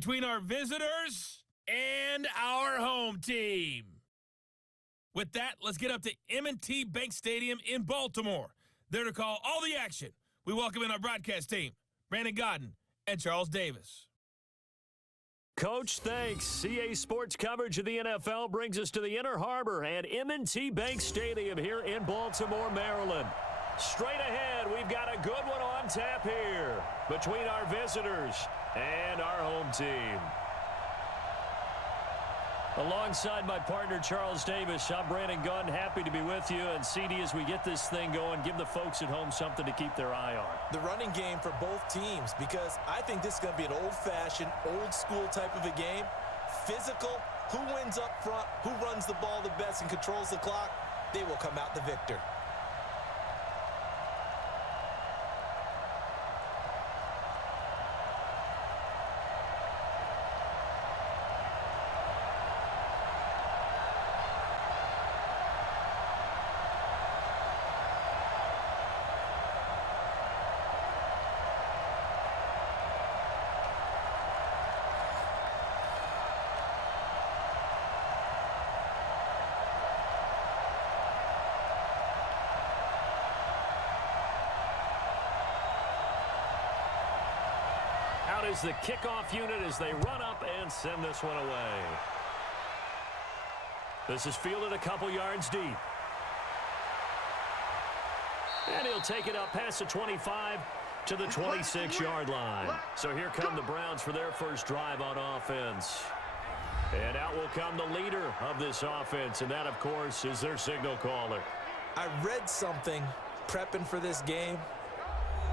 between our visitors and our home team. With that, let's get up to M&T Bank Stadium in Baltimore. There to call all the action, we welcome in our broadcast team, Brandon Godden and Charles Davis. Coach, thanks. CA Sports coverage of the NFL brings us to the Inner Harbor and M&T Bank Stadium here in Baltimore, Maryland. Straight ahead, we've got a good one on tap here between our visitors and our home team. Alongside my partner, Charles Davis, I'm Brandon Gunn, happy to be with you. And CD, as we get this thing going, give the folks at home something to keep their eye on. The running game for both teams, because I think this is going to be an old-fashioned, old-school type of a game. Physical, who wins up front, who runs the ball the best and controls the clock, they will come out the victor. Is the kickoff unit as they run up and send this one away. This is fielded a couple yards deep. And he'll take it up past the 25 to the 26-yard line. So here come the Browns for their first drive on offense. And out will come the leader of this offense, and that, of course, is their signal caller. I read something prepping for this game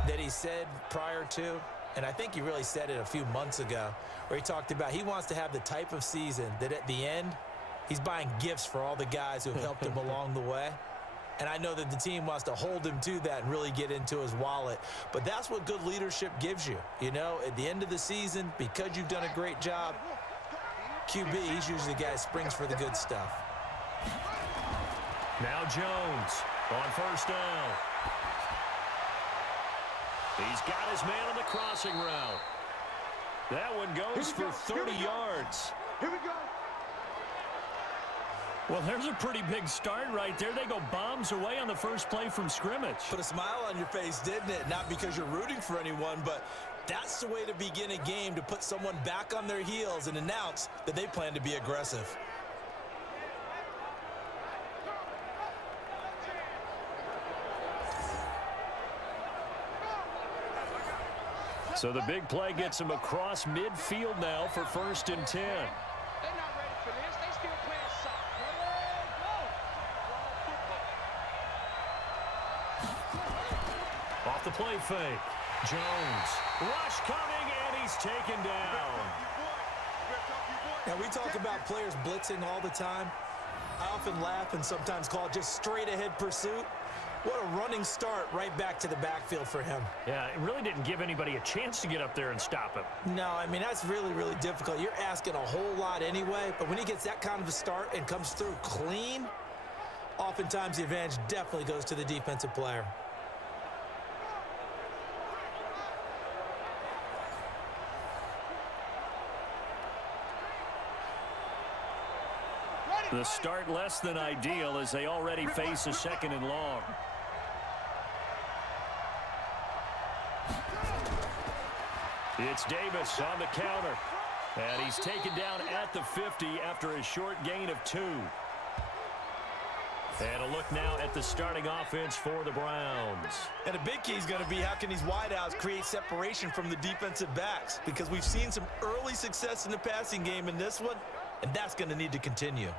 that he said prior to, and I think he really said it a few months ago, where he talked about he wants to have the type of season that at the end, he's buying gifts for all the guys who have helped him along the way. And I know that the team wants to hold him to that and really get into his wallet. But that's what good leadership gives you. You know, at the end of the season, because you've done a great job, QB, he's usually the guy who springs for the good stuff. Now Jones on first down. He's got his man on the crossing route. That one goes for 30 yards. Here we go. Well, there's a pretty big start right there. They go bombs away on the first play from scrimmage. Put a smile on your face, didn't it? Not because you're rooting for anyone, but that's the way to begin a game, to put someone back on their heels and announce that they plan to be aggressive. So the big play gets him across midfield now for 1st and 10. They're not ready for this. They still playing soft. Off the play fake. Jones. Rush coming, and he's taken down. Now, we talk about players blitzing all the time. I often laugh and sometimes call it just straight-ahead pursuit. What a running start right back to the backfield for him. Yeah, it really didn't give anybody a chance to get up there and stop him. No, I mean, that's really, really difficult. You're asking a whole lot anyway, but when he gets that kind of a start and comes through clean, oftentimes the advantage definitely goes to the defensive player. The start less than ideal as they already face a 2nd and long. It's Davis on the counter. And he's taken down at the 50 after a short gain of 2. And a look now at the starting offense for the Browns. And a big key is going to be how can these wideouts create separation from the defensive backs, because we've seen some early success in the passing game in this one, and that's going to need to continue.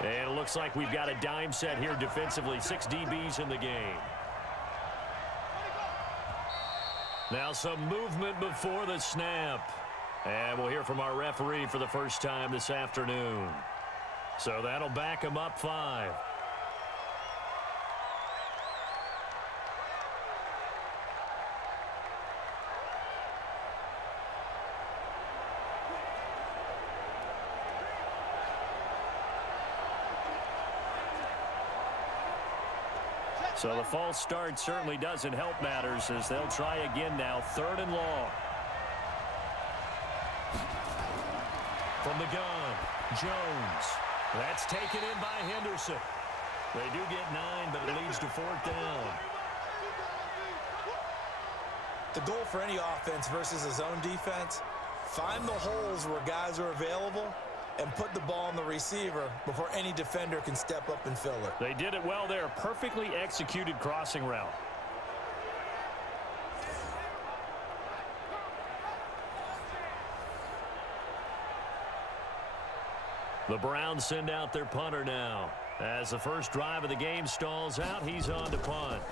And it looks like we've got a dime set here defensively. 6 DBs in the game. Now some movement before the snap. And we'll hear from our referee for the first time this afternoon. So that'll back him up 5. So the false start certainly doesn't help matters as they'll try again now, 3rd and long. From the gun, Jones. That's taken in by Henderson. They do get 9, but it leads to 4th down. The goal for any offense versus a zone defense, find the holes where guys are available and put the ball on the receiver before any defender can step up and fill it. They did it well there. Perfectly executed crossing route. The Browns send out their punter now. As the first drive of the game stalls out, he's on to punt.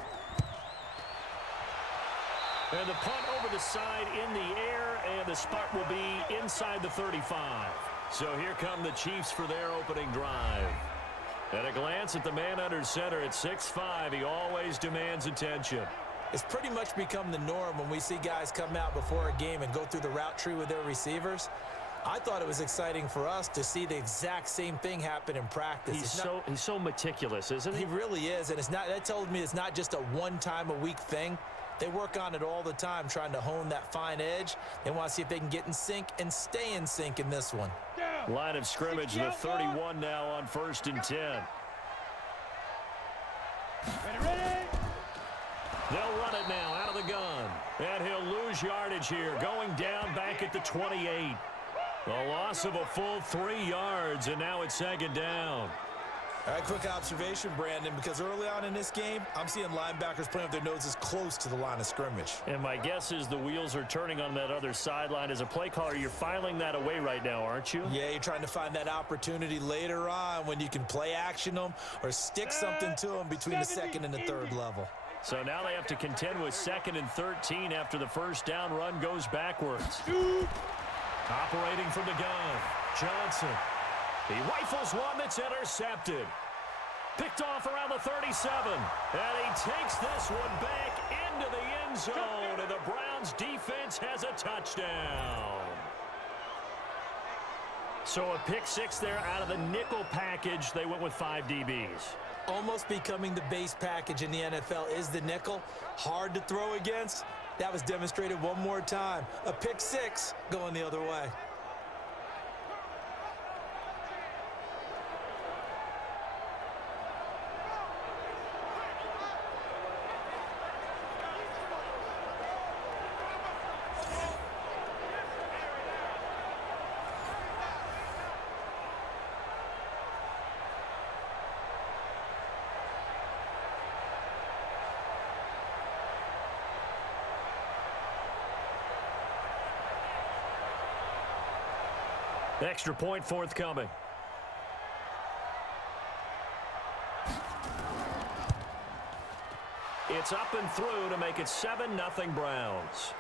And the punt over the side in the air, and the spot will be inside the 35. So here come the Chiefs for their opening drive. At a glance at the man under center at 6'5", he always demands attention. It's pretty much become the norm when we see guys come out before a game and go through the route tree with their receivers. I thought it was exciting for us to see the exact same thing happen in practice. He's so meticulous, isn't he? He really is, and that told me it's not just a one-time-a-week thing. They work on it all the time, trying to hone that fine edge. They want to see if they can get in sync and stay in sync in this one. Line of scrimmage, the 31 now on 1st and 10. Ready. They'll run it now out of the gun. And he'll lose yardage here, going down back at the 28. A loss of a full 3 yards, and now it's 2nd down. All right, quick observation, Brandon, because early on in this game, I'm seeing linebackers playing with their noses close to the line of scrimmage. And my guess is the wheels are turning on that other sideline. As a play caller, you're filing that away right now, aren't you? Yeah, you're trying to find that opportunity later on when you can play action them or stick something to them between the 2nd and the 3rd level. So now they have to contend with 2nd and 13 after the first down run goes backwards. Operating from the gun, Johnson. He rifles one that's intercepted. Picked off around the 37. And he takes this one back into the end zone. And the Browns defense has a touchdown. So a pick 6 there out of the nickel package. They went with 5 DBs. Almost becoming the base package in the NFL is the nickel. Hard to throw against. That was demonstrated one more time. A pick 6 going the other way. Extra point forthcoming. It's up and through to make it 7-0 Browns.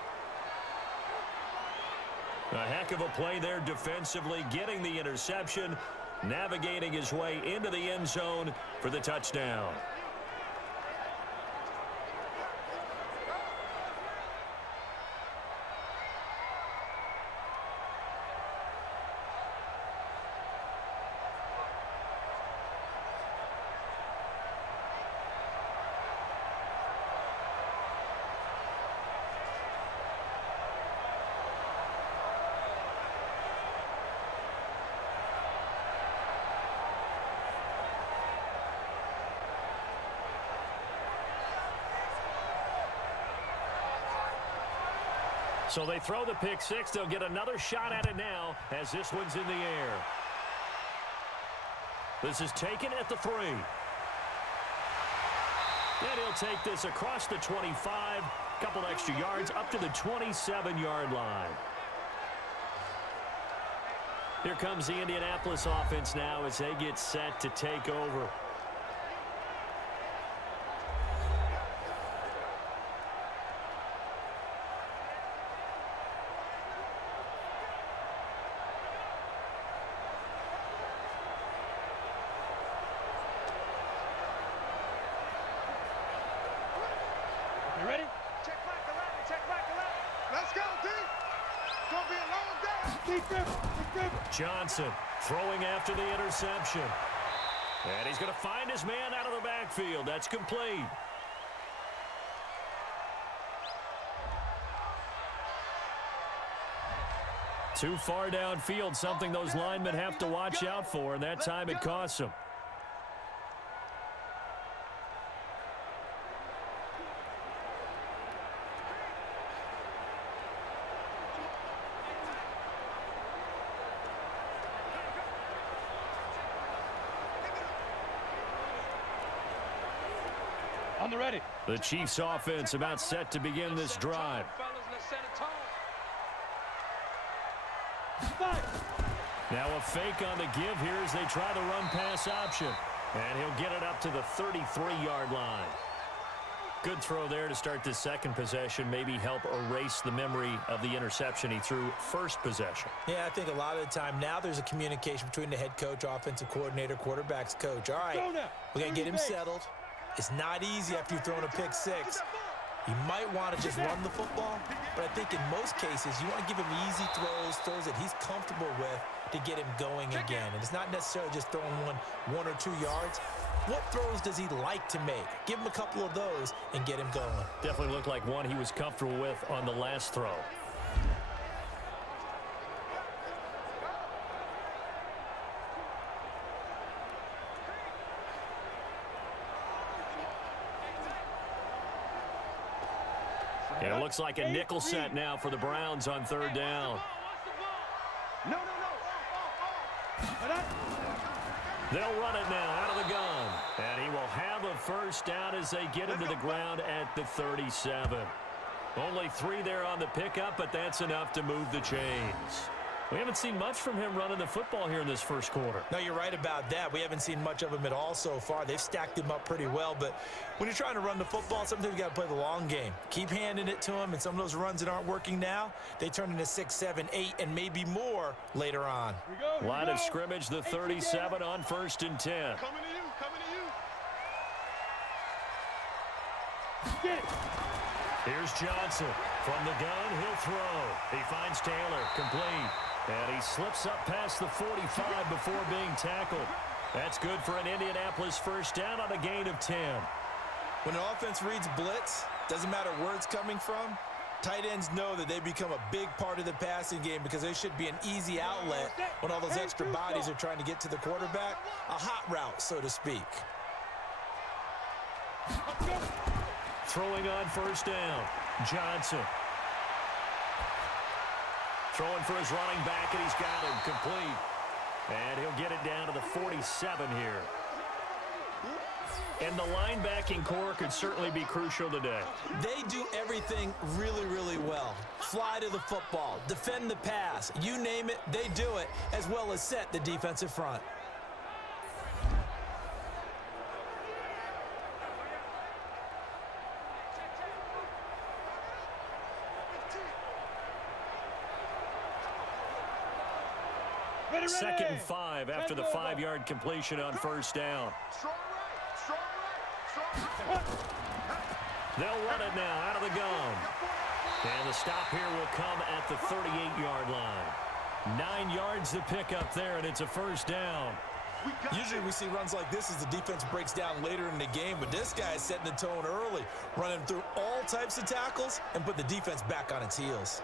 A heck of a play there defensively, getting the interception, navigating his way into the end zone for the touchdown. So they throw the pick 6. They'll get another shot at it now as this one's in the air. This is taken at the 3. And he'll take this across the 25. Couple extra yards up to the 27-yard line. Here comes the Indianapolis offense now as they get set to take over. Johnson throwing after the interception. And he's going to find his man out of the backfield. That's complete. Too far downfield, something those linemen have to watch out for, and that time it costs them. On the ready. The Chiefs offense about set to begin this drive. Now a fake on the give here as they try the run-pass option. And he'll get it up to the 33-yard line. Good throw there to start this second possession. Maybe help erase the memory of the interception he threw first possession. Yeah, I think a lot of the time now there's a communication between the head coach, offensive coordinator, quarterback's coach. All right, we got to get him settled. It's not easy after you've thrown a pick six. You might want to just run the football, but I think in most cases you want to give him easy throws that he's comfortable with to get him going again. And it's not necessarily just throwing one or 2 yards. What throws does he like to make? Give him a couple of those and get him going. Definitely looked like one he was comfortable with on the last throw. And it looks like a nickel set now for the Browns on third down. No. They'll run it now out of the gun. And he will have a first down as they get him to the ground at the 37. Only 3 there on the pickup, but that's enough to move the chains. We haven't seen much from him running the football here in this first quarter. No, you're right about that. We haven't seen much of him at all so far. They've stacked him up pretty well, but when you're trying to run the football, sometimes you got to play the long game. Keep handing it to him, and some of those runs that aren't working now, they turn into 6, 7, 8, and maybe more later on. Line of scrimmage, the 37 on 1st and 10. Coming to you. Get it. Here's Johnson. From the gun, he'll throw. He finds Taylor, complete. And he slips up past the 45 before being tackled. That's good for an Indianapolis first down on a gain of 10. When an offense reads blitz, doesn't matter where it's coming from, tight ends know that they become a big part of the passing game because they should be an easy outlet when all those extra bodies are trying to get to the quarterback. A hot route, so to speak. Throwing on first down, Johnson. Throwing for his running back, and he's got him complete. And he'll get it down to the 47 here. And the linebacking core could certainly be crucial today. They do everything really, really well. Fly to the football, defend the pass, you name it, they do it, as well as set the defensive front. Second and 5 after the 5-yard completion on first down. They'll run it now out of the gun. And the stop here will come at the 38-yard line. 9 yards to pick up there, and it's a first down. Usually we see runs like this as the defense breaks down later in the game, but this guy is setting the tone early, running through all types of tackles and put the defense back on its heels.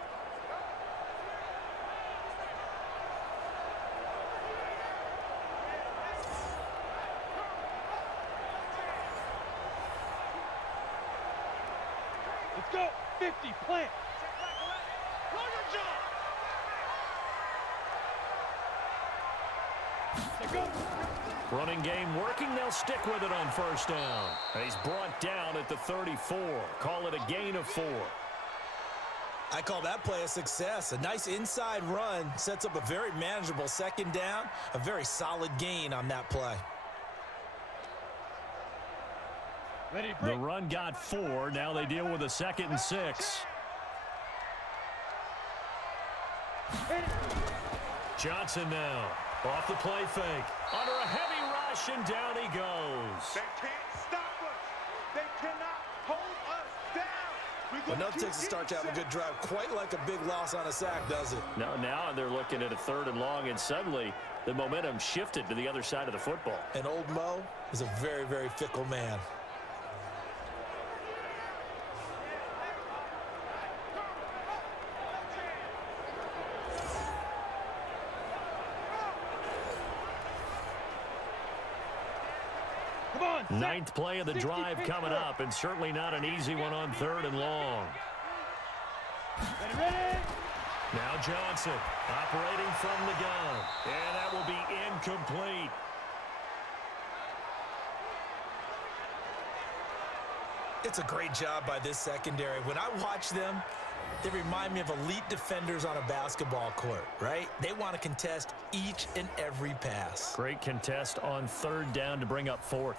Let's go. 50, plant. Running game working. They'll stick with it on first down. He's brought down at the 34. Call it a gain of 4. I call that play a success. A nice inside run sets up a very manageable second down. A very solid gain on that play. The run got 4. Now they deal with a 2nd and 6. Johnson now. Off the play fake. Under a heavy rush, and down he goes. They can't stop us. They cannot hold us down. Well, no takes to start to have a good drive. Quite like a big loss on a sack, does it? No, now they're looking at a 3rd and long, and suddenly the momentum shifted to the other side of the football. And old Mo is a very, very fickle man. Ninth play of the drive coming up, and certainly not an easy one on 3rd and long. Now Johnson operating from the gun, and that will be incomplete. It's a great job by this secondary. When I watch them, they remind me of elite defenders on a basketball court, right? They want to contest each and every pass. Great contest on 3rd down to bring up 4th.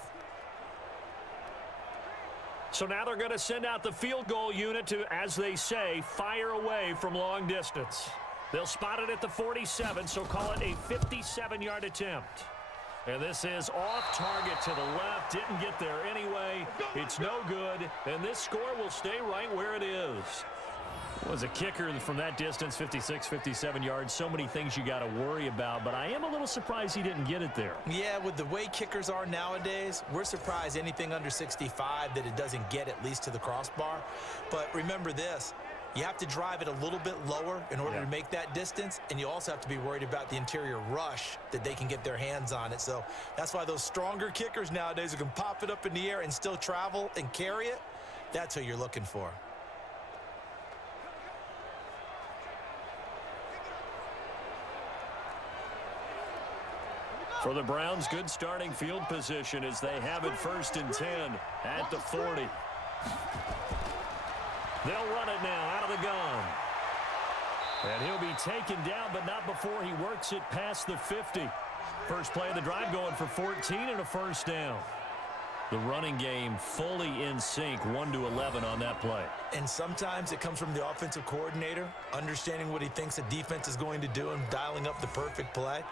So now they're going to send out the field goal unit to, as they say, fire away from long distance. They'll spot it at the 47, so call it a 57-yard attempt. And this is off target to the left. Didn't get there anyway. It's no good. And this score will stay right where it is. Was a kicker from that distance, 56, 57 yards. So many things you got to worry about, but I am a little surprised he didn't get it there. Yeah, with the way kickers are nowadays, we're surprised anything under 65 that it doesn't get at least to the crossbar. But remember this, you have to drive it a little bit lower in order to make that distance, and you also have to be worried about the interior rush that they can get their hands on it. So that's why those stronger kickers nowadays who can pop it up in the air and still travel and carry it, that's who you're looking for. For the Browns, good starting field position as they have it 1st and 10 at the 40. They'll run it now out of the gun. And he'll be taken down, but not before he works it past the 50. First play of the drive going for 14 and a 1st down. The running game fully in sync, 1-11 on that play. And sometimes it comes from the offensive coordinator, understanding what he thinks the defense is going to do and dialing up the perfect play.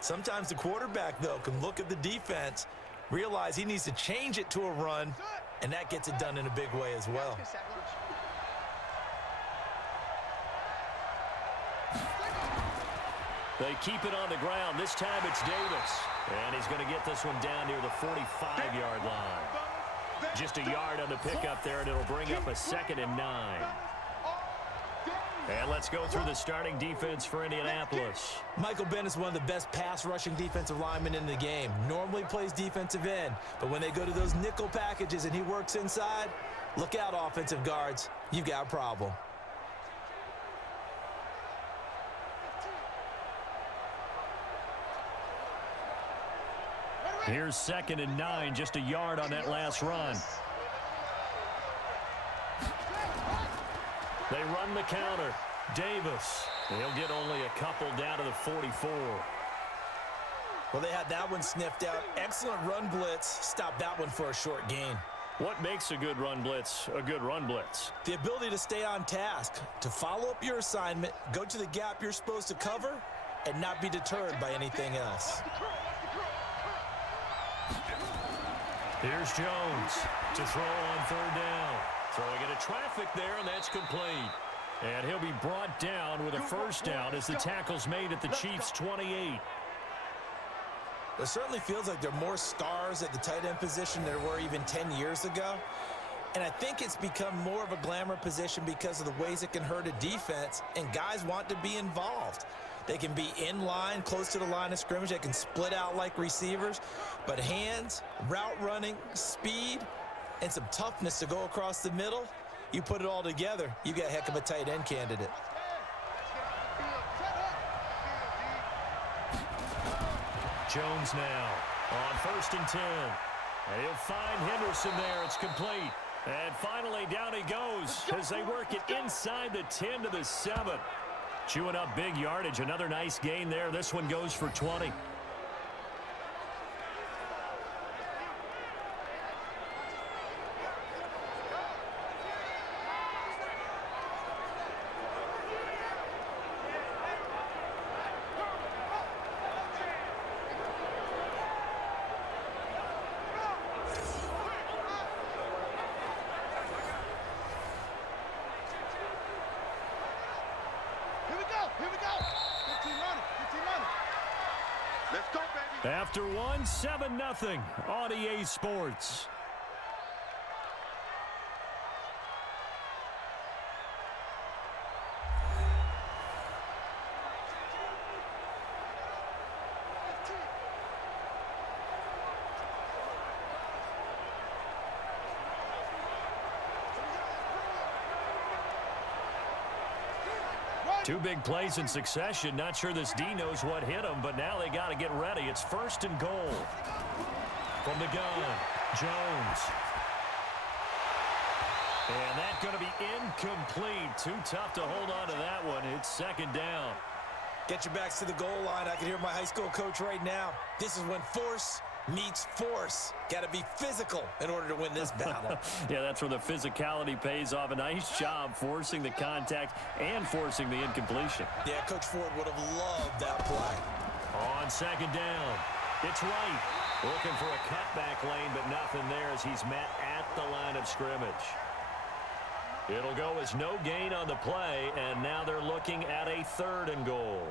Sometimes the quarterback, though, can look at the defense, realize he needs to change it to a run, and that gets it done in a big way as well. They keep it on the ground. This time it's Davis. And he's going to get this one down near the 45-yard line. Just a yard on the pickup there, and it'll bring up a 2nd and 9. And let's go through the starting defense for Indianapolis. Michael Bennett is one of the best pass-rushing defensive linemen in the game. Normally plays defensive end, but when they go to those nickel packages and he works inside, look out, offensive guards. You've got a problem. Here's 2nd and 9, just a yard on that last run. They run the counter. Davis. He'll get only a couple down to the 44. Well, they had that one sniffed out. Excellent run blitz. Stop that one for a short gain. What makes a good run blitz a good run blitz? The ability to stay on task, to follow up your assignment, go to the gap you're supposed to cover, and not be deterred by anything else. Here's Jones to throw on 3rd down. Throwing into traffic there, and that's complete. And he'll be brought down with a 1st down as the tackle's made at the Chiefs' 28. It certainly feels like there are more stars at the tight end position than there were even 10 years ago. And I think it's become more of a glamour position because of the ways it can hurt a defense, and guys want to be involved. They can be in line, close to the line of scrimmage. They can split out like receivers. But hands, route running, speed, and some toughness to go across the middle, you put it all together, you got a heck of a tight end candidate. Jones now on 1st and 10. And he'll find Henderson there. It's complete. And finally down he goes as they work it inside the 10 to the 7. Chewing up big yardage. Another nice gain there. This one goes for 20. After one, 7-0 on EA Sports. Two big plays in succession. Not sure this D knows what hit him, but now they got to get ready. It's 1st and goal. From the gun, Jones. And that's going to be incomplete. Too tough to hold on to that one. It's 2nd down. Get your backs to the goal line. I can hear my high school coach right now. This is when force meets force. Got to be physical in order to win this battle. Yeah, that's where the physicality pays off. A nice job forcing the contact and forcing the incompletion. Yeah, Coach Ford would have loved that play. On 2nd down, it's Wright. Looking for a cutback lane, but nothing there as he's met at the line of scrimmage. It'll go as no gain on the play, and now they're looking at a 3rd and goal.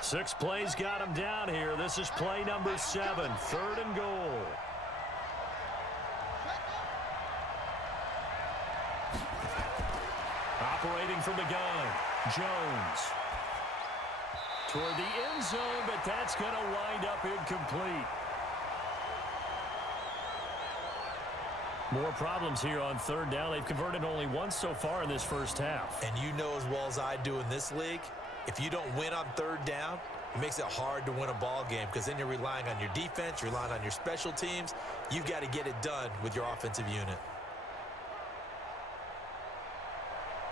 Six plays got him down here. This is play number 7, 3rd and goal. Operating from the gun, Jones. Toward the end zone, but that's going to wind up incomplete. More problems here on 3rd down. They've converted only once so far in this first half. And you know as well as I do in this league, if you don't win on 3rd down, it makes it hard to win a ball game because then you're relying on your defense, you're relying on your special teams. You've got to get it done with your offensive unit.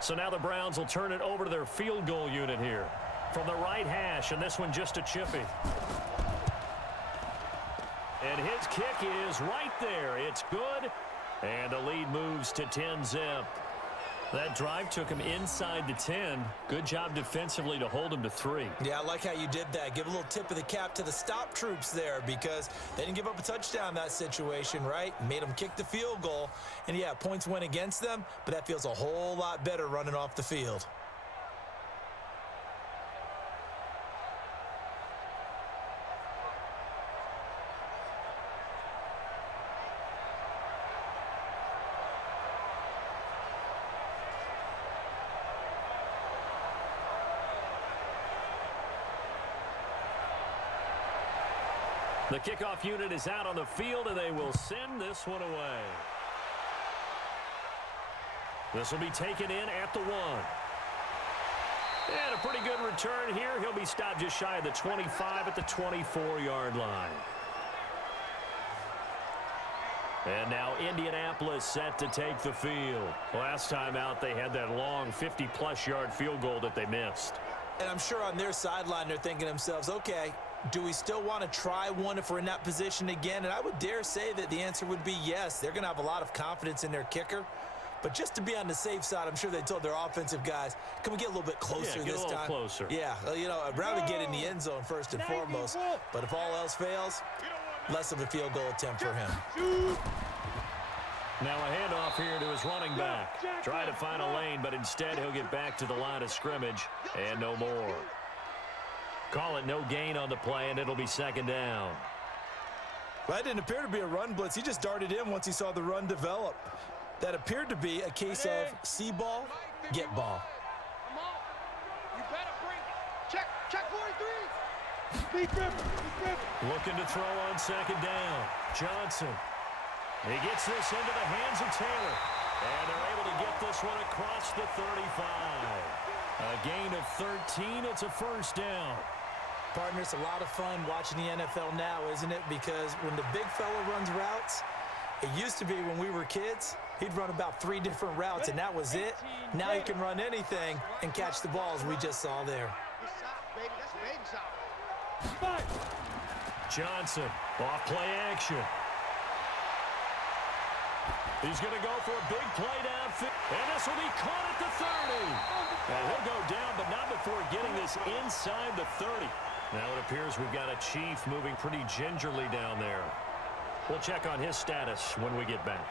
So now the Browns will turn it over to their field goal unit here. From the right hash, and this one just a chippy. And his kick is right there. It's good. And the lead moves to 10-zip. That drive took him inside the 10. Good job defensively to hold him to 3. Yeah, I like how you did that. Give a little tip of the cap to the stop troops there because they didn't give up a touchdown in that situation, right? Made them kick the field goal. And, yeah, points went against them, but that feels a whole lot better running off the field. The kickoff unit is out on the field, and they will send this one away. This will be taken in at the 1. And a pretty good return here. He'll be stopped just shy of the 25 at the 24-yard line. And now Indianapolis set to take the field. Last time out, they had that long 50-plus yard field goal that they missed. And I'm sure on their sideline, they're thinking to themselves, okay, do we still want to try one if we're in that position again? And I would dare say that the answer would be yes. They're going to have a lot of confidence in their kicker. But just to be on the safe side, I'm sure they told their offensive guys, can we get a little bit closer this time? Yeah, get a little closer. Yeah, you know, I'd rather get in the end zone first and foremost. But if all else fails, less of a field goal attempt for him. Now a handoff here to his running back. Try to find a lane, but instead he'll get back to the line of scrimmage and no more. Call it no gain on the play, and it'll be 2nd down. Well, that didn't appear to be a run blitz. He just darted in once he saw the run develop. That appeared to be a case of see ball, get ball. Come on. You better bring it. Check 43. Looking to throw on 2nd down. Johnson. He gets this into the hands of Taylor. And they're able to get this one across the 35. A gain of 13. It's a 1st down. Partner, it's a lot of fun watching the NFL now, isn't it? Because when the big fella runs routes, it used to be when we were kids, he'd run about 3 different routes, and that was it. Now he can run anything and catch the balls we just saw there. Johnson, off play action. He's going to go for a big play downfield, and this will be caught at the 30. And he'll go down, but not before getting this inside the 30. Now it appears we've got a Chief moving pretty gingerly down there. We'll check on his status when we get back.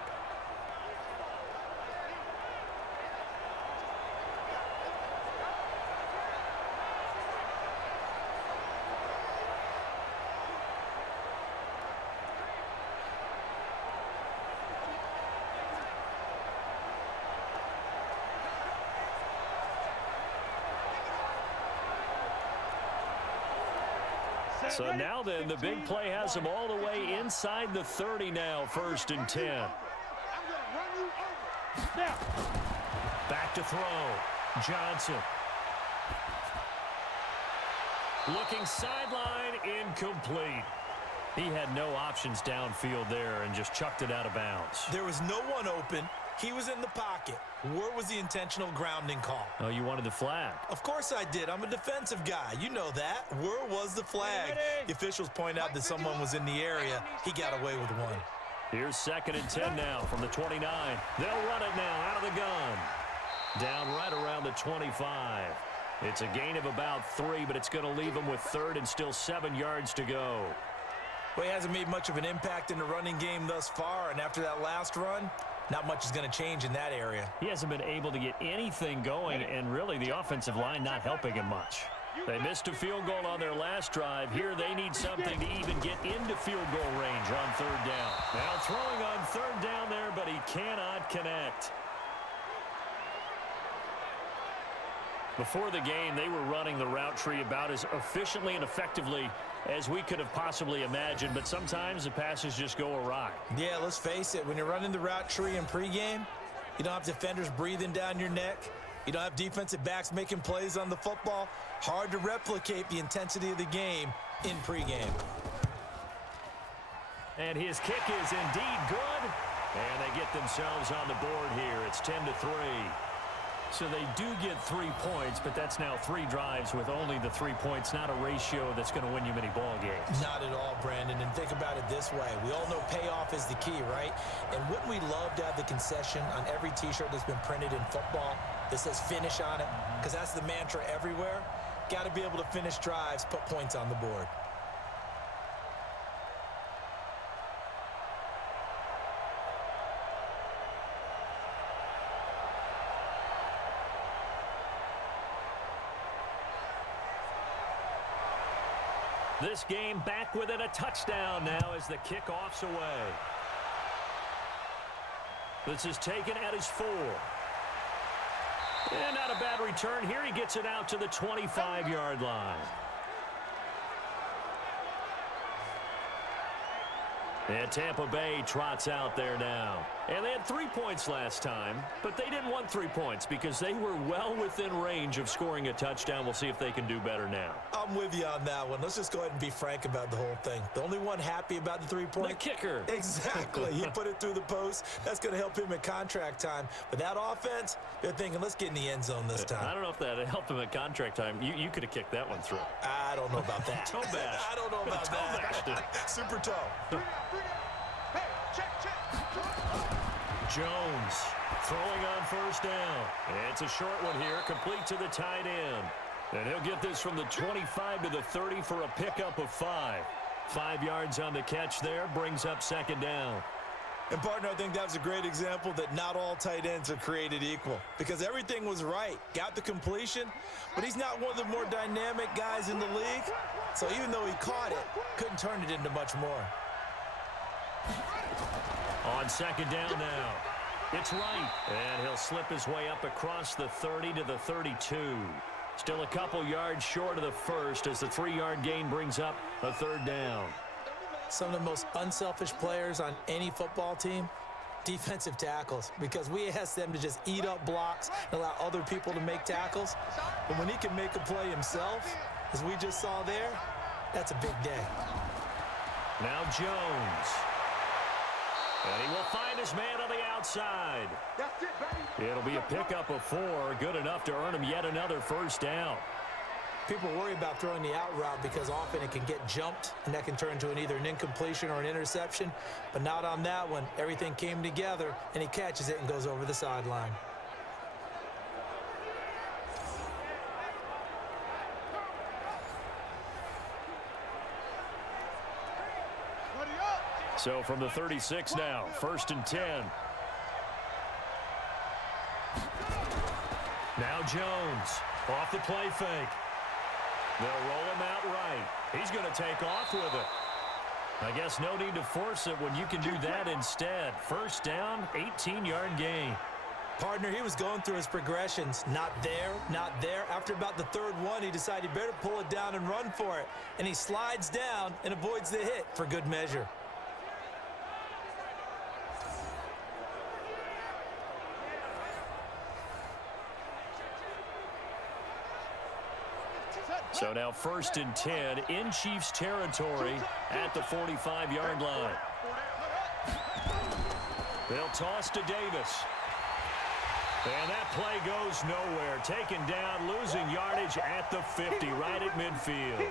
So now then, the big play has him all the way inside the 30 now, 1st and 10. run you over. Now. Back to throw. Johnson. Looking sideline, incomplete. He had no options downfield there and just chucked it out of bounds. There was no one open. He was in the pocket. Where was the intentional grounding call? Oh, you wanted the flag. Of course I did. I'm a defensive guy. You know that. Where was the flag? The officials point out that someone was in the area. He got away with one. Here's 2nd and 10 now from the 29. They'll run it now out of the gun. Down right around the 25. It's a gain of about 3, but it's going to leave them with 3rd and still 7 yards to go. Well, he hasn't made much of an impact in the running game thus far, and after that last run, not much is going to change in that area. He hasn't been able to get anything going, and really the offensive line not helping him much. They missed a field goal on their last drive. Here they need something to even get into field goal range on 3rd down. Now throwing on 3rd down there, but he cannot connect. Before the game, they were running the route tree about as efficiently and effectively as we could have possibly imagined, but sometimes the passes just go awry. Yeah, let's face it. When you're running the route tree in pregame, you don't have defenders breathing down your neck. You don't have defensive backs making plays on the football. Hard to replicate the intensity of the game in pregame. And his kick is indeed good. And they get themselves on the board here. It's 10-3. So they do get 3 points, but that's now 3 drives with only the 3 points, not a ratio that's going to win you many ball games. Not at all, Brandon. And think about it this way. We all know payoff is the key, right? And wouldn't we love to have the concession on every T-shirt that's been printed in football that says finish on it? Because that's the mantra everywhere. Got to be able to finish drives, put points on the board. This game back within a touchdown now as the kickoff's away. This is taken at his 4. And not a bad return here. He gets it out to the 25-yard line. And Tampa Bay trots out there now. And they had 3 points last time, but they didn't want 3 points because they were well within range of scoring a touchdown. We'll see if they can do better now. I'm with you on that one. Let's just go ahead and be frank about the whole thing. The only one happy about the 3-point? The kicker. Exactly. He put it through the post. That's going to help him at contract time. But that offense, they're thinking, let's get in the end zone this time. I don't know if that helped him at contract time. You could have kicked that one through. I don't know about that. Toe bash. I don't know about that. Super toe. Hey, check. Jones throwing on 1st down. It's a short one here, complete to the tight end. And he'll get this from the 25 to the 30 for a pickup of 5. 5 yards on the catch there, brings up 2nd down. And, partner, I think that was a great example that not all tight ends are created equal because everything was right. Got the completion, but he's not one of the more dynamic guys in the league. So even though he caught it, couldn't turn it into much more. On 2nd down now. It's right. And he'll slip his way up across the 30 to the 32. Still a couple yards short of the 1st as the 3-yard gain brings up a 3rd down. Some of the most unselfish players on any football team, defensive tackles, because we ask them to just eat up blocks and allow other people to make tackles. But when he can make a play himself, as we just saw there, that's a big day. Now Jones. And he will find his man on the outside. That's it, baby. It'll be a pickup of 4, good enough to earn him yet another 1st down. People worry about throwing the out route because often it can get jumped, and that can turn into either an incompletion or an interception. But not on that one. Everything came together, and he catches it and goes over the sideline. So from the 36 now, 1st and 10. Now Jones off the play fake. They'll roll him out right. He's going to take off with it. I guess no need to force it when you can do that instead. 1st down, 18-yard gain. Partner, he was going through his progressions. Not there, not there. After about the 3rd one, he decided he better pull it down and run for it. And he slides down and avoids the hit for good measure. So now 1st and 10 in Chiefs territory at the 45-yard line. They'll toss to Davis. And that play goes nowhere. Taken down, losing yardage at the 50, right at midfield.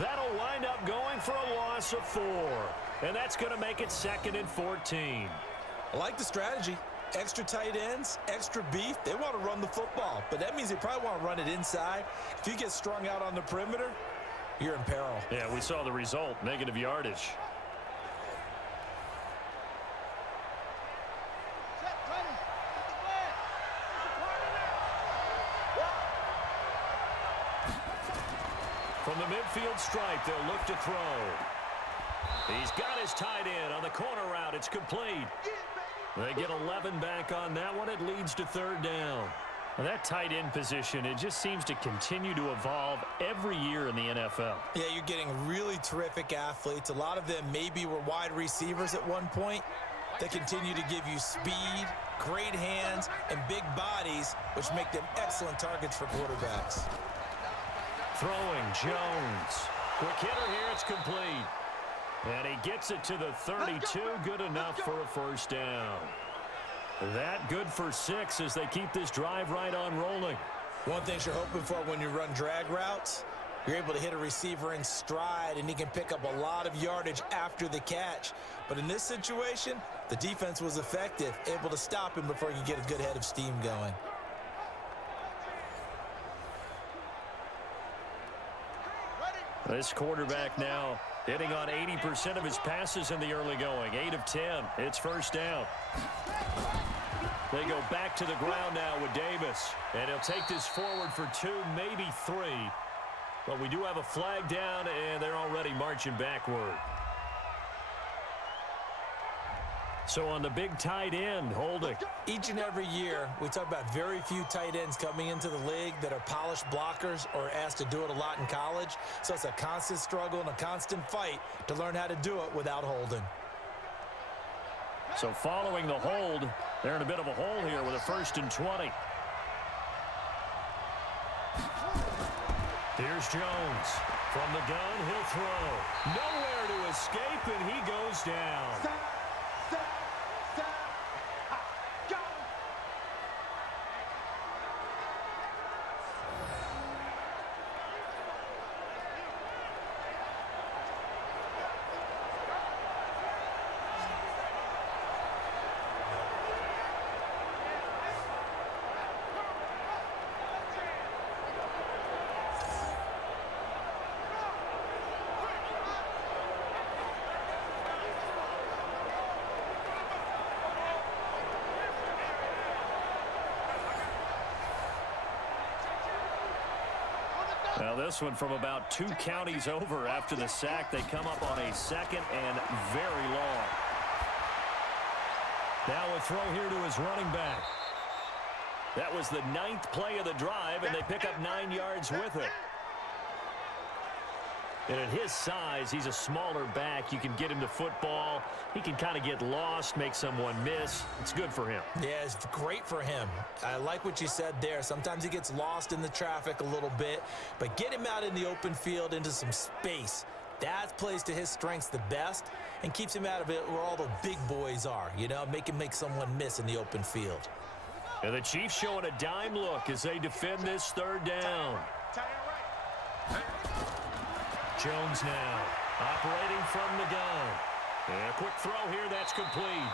That'll wind up going for a loss of 4. And that's going to make it 2nd and 14. I like the strategy. Extra tight ends, extra beef. They want to run the football, but that means they probably want to run it inside. If you get strung out on the perimeter, you're in peril. Yeah, we saw the result, negative yardage. From the midfield stripe, they'll look to throw. He's got his tight end on the corner route. It's complete. They get 11 back on that one. It leads to 3rd down. Well, that tight end position, it just seems to continue to evolve every year in the NFL. Yeah, you're getting really terrific athletes. A lot of them maybe were wide receivers at one point. They continue to give you speed, great hands, and big bodies, which make them excellent targets for quarterbacks. Throwing Jones. Quick hitter here. It's complete. And he gets it to the 32. Good enough for a 1st down. That good for 6 as they keep this drive right on rolling. One thing you're hoping for when you run drag routes, you're able to hit a receiver in stride, and he can pick up a lot of yardage after the catch. But in this situation, the defense was effective, able to stop him before he could get a good head of steam going. This quarterback now hitting on 80% of his passes in the early going. 8 of 10. It's 1st down. They go back to the ground now with Davis. And he'll take this forward for 2, maybe 3. But we do have a flag down, and they're already marching backward. So on the big tight end, holding. Each and every year, we talk about very few tight ends coming into the league that are polished blockers or asked to do it a lot in college. So it's a constant struggle and a constant fight to learn how to do it without holding. So following the hold, they're in a bit of a hole here with a 1st and 20. Here's Jones. From the gun, he'll throw. Nowhere to escape, and he goes down. Now this one from about 2 counties over after the sack. They come up on a 2nd and very long. Now a throw here to his running back. That was the 9th play of the drive, and they pick up 9 yards with it. And at his size, he's a smaller back. You can get him to football. He can kind of get lost, make someone miss. It's good for him. Yeah, it's great for him. I like what you said there. Sometimes he gets lost in the traffic a little bit, but get him out in the open field into some space. That plays to his strengths the best and keeps him out of it where all the big boys are, you know, make him make someone miss in the open field. And the Chiefs showing a dime look as they defend this 3rd down. Jones now operating from the gun. And a quick throw here, that's complete.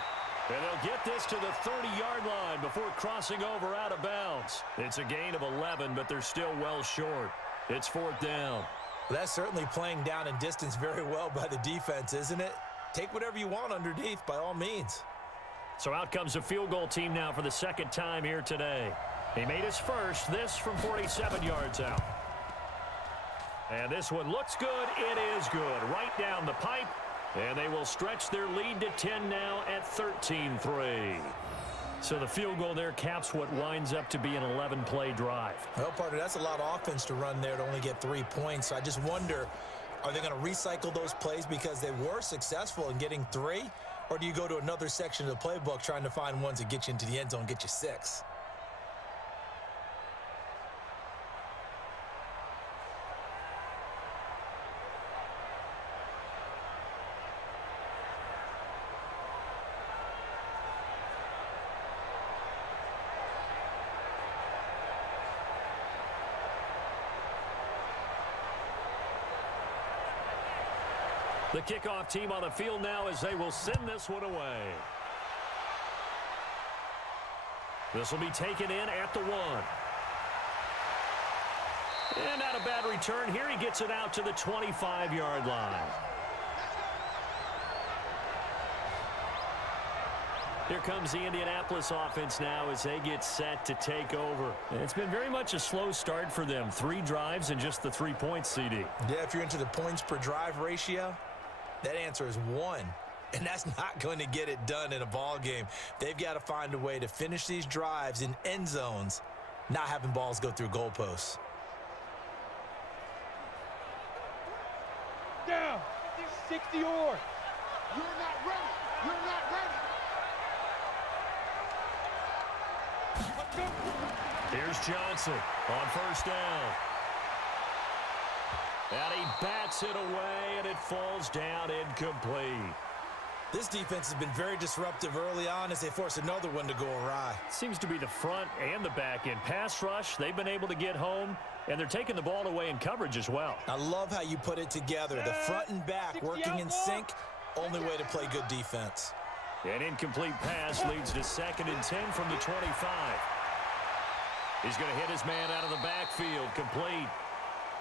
And they'll get this to the 30-yard line before crossing over out of bounds. It's a gain of 11, but they're still well short. It's 4th down. Well, that's certainly playing down in distance very well by the defense, isn't it? Take whatever you want underneath by all means. So out comes the field goal team now for the 2nd time here today. He made his first, this from 47 yards out. And this one looks good. It is good. Right down the pipe. And they will stretch their lead to 10 now at 13-3. So the field goal there caps what winds up to be an 11-play drive. Well, partner, that's a lot of offense to run there to only get 3 points. So I just wonder, are they going to recycle those plays because they were successful in getting 3? Or do you go to another section of the playbook trying to find ones that get you into the end zone and get you 6? The kickoff team on the field now as they will send this one away. This will be taken in at the 1. And not a bad return here. He gets it out to the 25-yard line. Here comes the Indianapolis offense now as they get set to take over. It's been very much a slow start for them. 3 drives and just the 3 points, CD. Yeah, if you're into the points per drive ratio, that answer is 1. And that's not going to get it done in a ball game. They've got to find a way to finish these drives in end zones, not having balls go through goalposts. Down. 60 or. You're not ready. You're not ready. Let's go. Here's Johnson on first down. And he bats it away, and it falls down incomplete. This defense has been very disruptive early on as they force another one to go awry. Seems to be the front and the back end. Pass rush, they've been able to get home, and they're taking the ball away in coverage as well. I love how you put it together. The front and back working in sync, only way to play good defense. An incomplete pass leads to 2nd and 10 from the 25. He's going to hit his man out of the backfield, complete.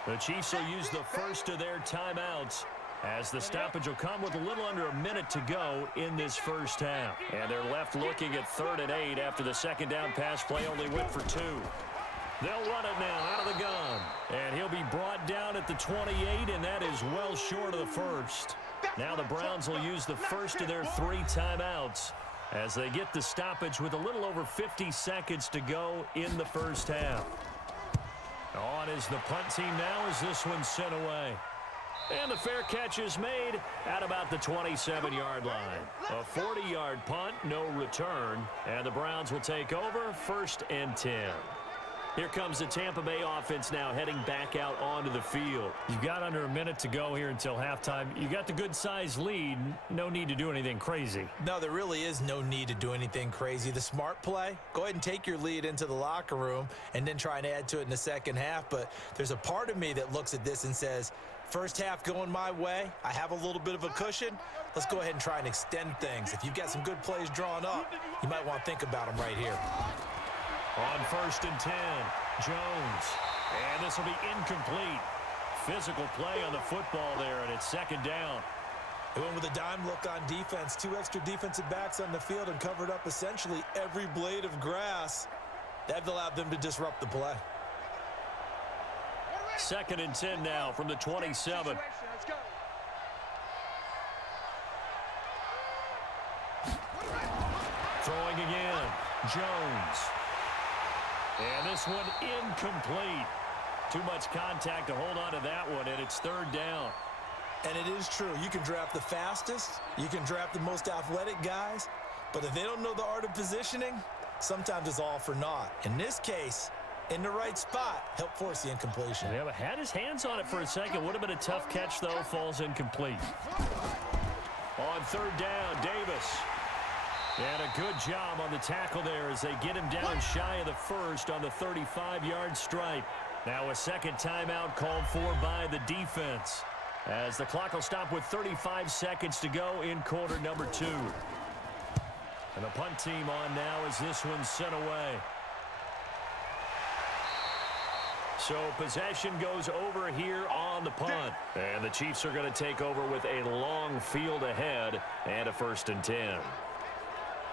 The Chiefs will use the first of their timeouts as the stoppage will come with a little under a minute to go in this first half. And they're left looking at 3rd and 8 after the second down pass play only went for 2. They'll run it now out of the gun. And he'll be brought down at the 28, and that is well short of the first. Now the Browns will use the first of their 3 timeouts as they get the stoppage with a little over 50 seconds to go in the first half. On is the punt team now as this one's sent away. And the fair catch is made at about the 27-yard line. A 40-yard punt, no return, and the Browns will take over 1st and 10. Here comes the Tampa Bay offense now heading back out onto the field. You've got under a minute to go here until halftime. You got the good-sized lead. No need to do anything crazy. No, there really is no need to do anything crazy. The smart play, go ahead and take your lead into the locker room and then try and add to it in the second half. But there's a part of me that looks at this and says, first half going my way, I have a little bit of a cushion. Let's go ahead and try and extend things. If you've got some good plays drawn up, you might want to think about them right here. On 1st and 10, Jones. And this will be incomplete. Physical play on the football there, and it's 2nd down. They went with a dime look on defense. 2 extra defensive backs on the field and covered up essentially every blade of grass. That allowed them to disrupt the play. 2nd and 10 now from the 27. Let's go. Throwing again, Jones. And this one incomplete. Too much contact to hold on to that one, and it's 3rd down. And it is true. You can draft the fastest. You can draft the most athletic guys. But if they don't know the art of positioning, sometimes it's all for naught. In this case, in the right spot, help force the incompletion. Yeah, but had his hands on it for a second. Would have been a tough catch, though. Falls incomplete. On 3rd down, Davis. And a good job on the tackle there as they get him down shy of the first on the 35-yard stripe. Now a second timeout called for by the defense as the clock will stop with 35 seconds to go in quarter number 2. And the punt team on now as this one's sent away. So possession goes over here on the punt. And the Chiefs are going to take over with a long field ahead and a 1st and 10.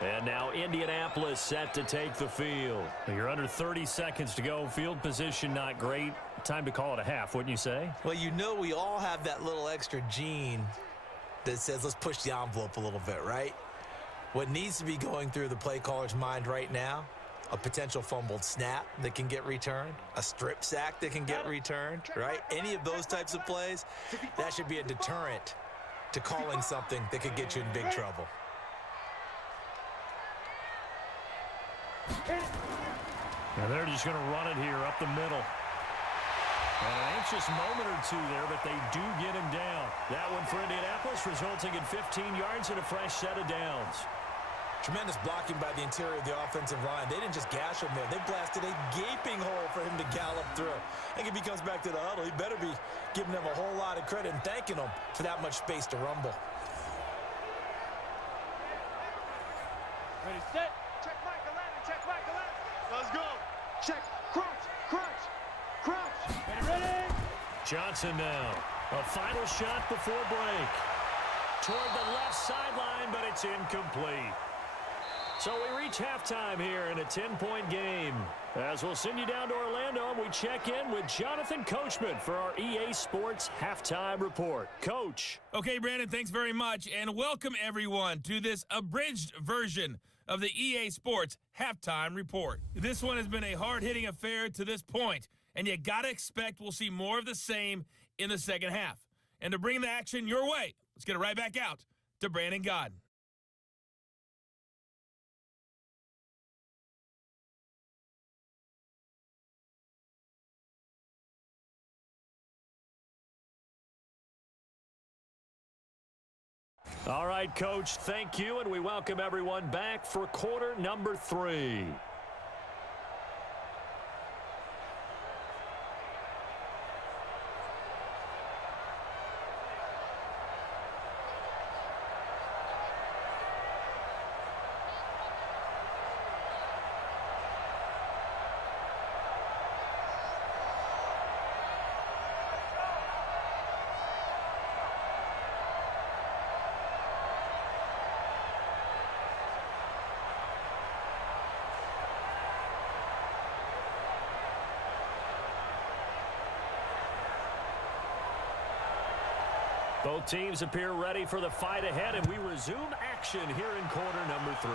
And now Indianapolis set to take the field. You're under 30 seconds to go. Field position not great. Time to call it a half, wouldn't you say? Well, you know we all have that little extra gene that says let's push the envelope a little bit, right? What needs to be going through the play caller's mind right now, a potential fumbled snap that can get returned, a strip sack that can get returned, right? Any of those types of plays, that should be a deterrent to calling something that could get you in big trouble. Now they're just going to run it here up the middle. And an anxious moment or two there, but they do get him down. That one for Indianapolis resulting in 15 yards and a fresh set of downs. Tremendous blocking by the interior of the offensive line. They didn't just gash him there. They blasted a gaping hole for him to gallop through. I think if he comes back to the huddle, he better be giving them a whole lot of credit and thanking them for that much space to rumble. Ready, set. Check Michael Allen. Check Michael Allen. Let's go. Check. Crunch. Crunch. Crunch. Ready. Johnson now. A final shot before break. Toward the left sideline, but it's incomplete. So we reach halftime here in a 10-point game. As we'll send you down to Orlando, and we check in with Jonathan Coachman for our EA Sports Halftime Report. Coach. Okay, Brandon, thanks very much, and welcome everyone to this abridged version of the EA Sports Halftime Report. This one has been a hard-hitting affair to this point, and you got to expect we'll see more of the same in the second half. And to bring the action your way, let's get it right back out to Brandon Godden. All right, Coach, thank you, and we welcome everyone back for quarter number 3. Both teams appear ready for the fight ahead, and we resume action here in quarter number 3.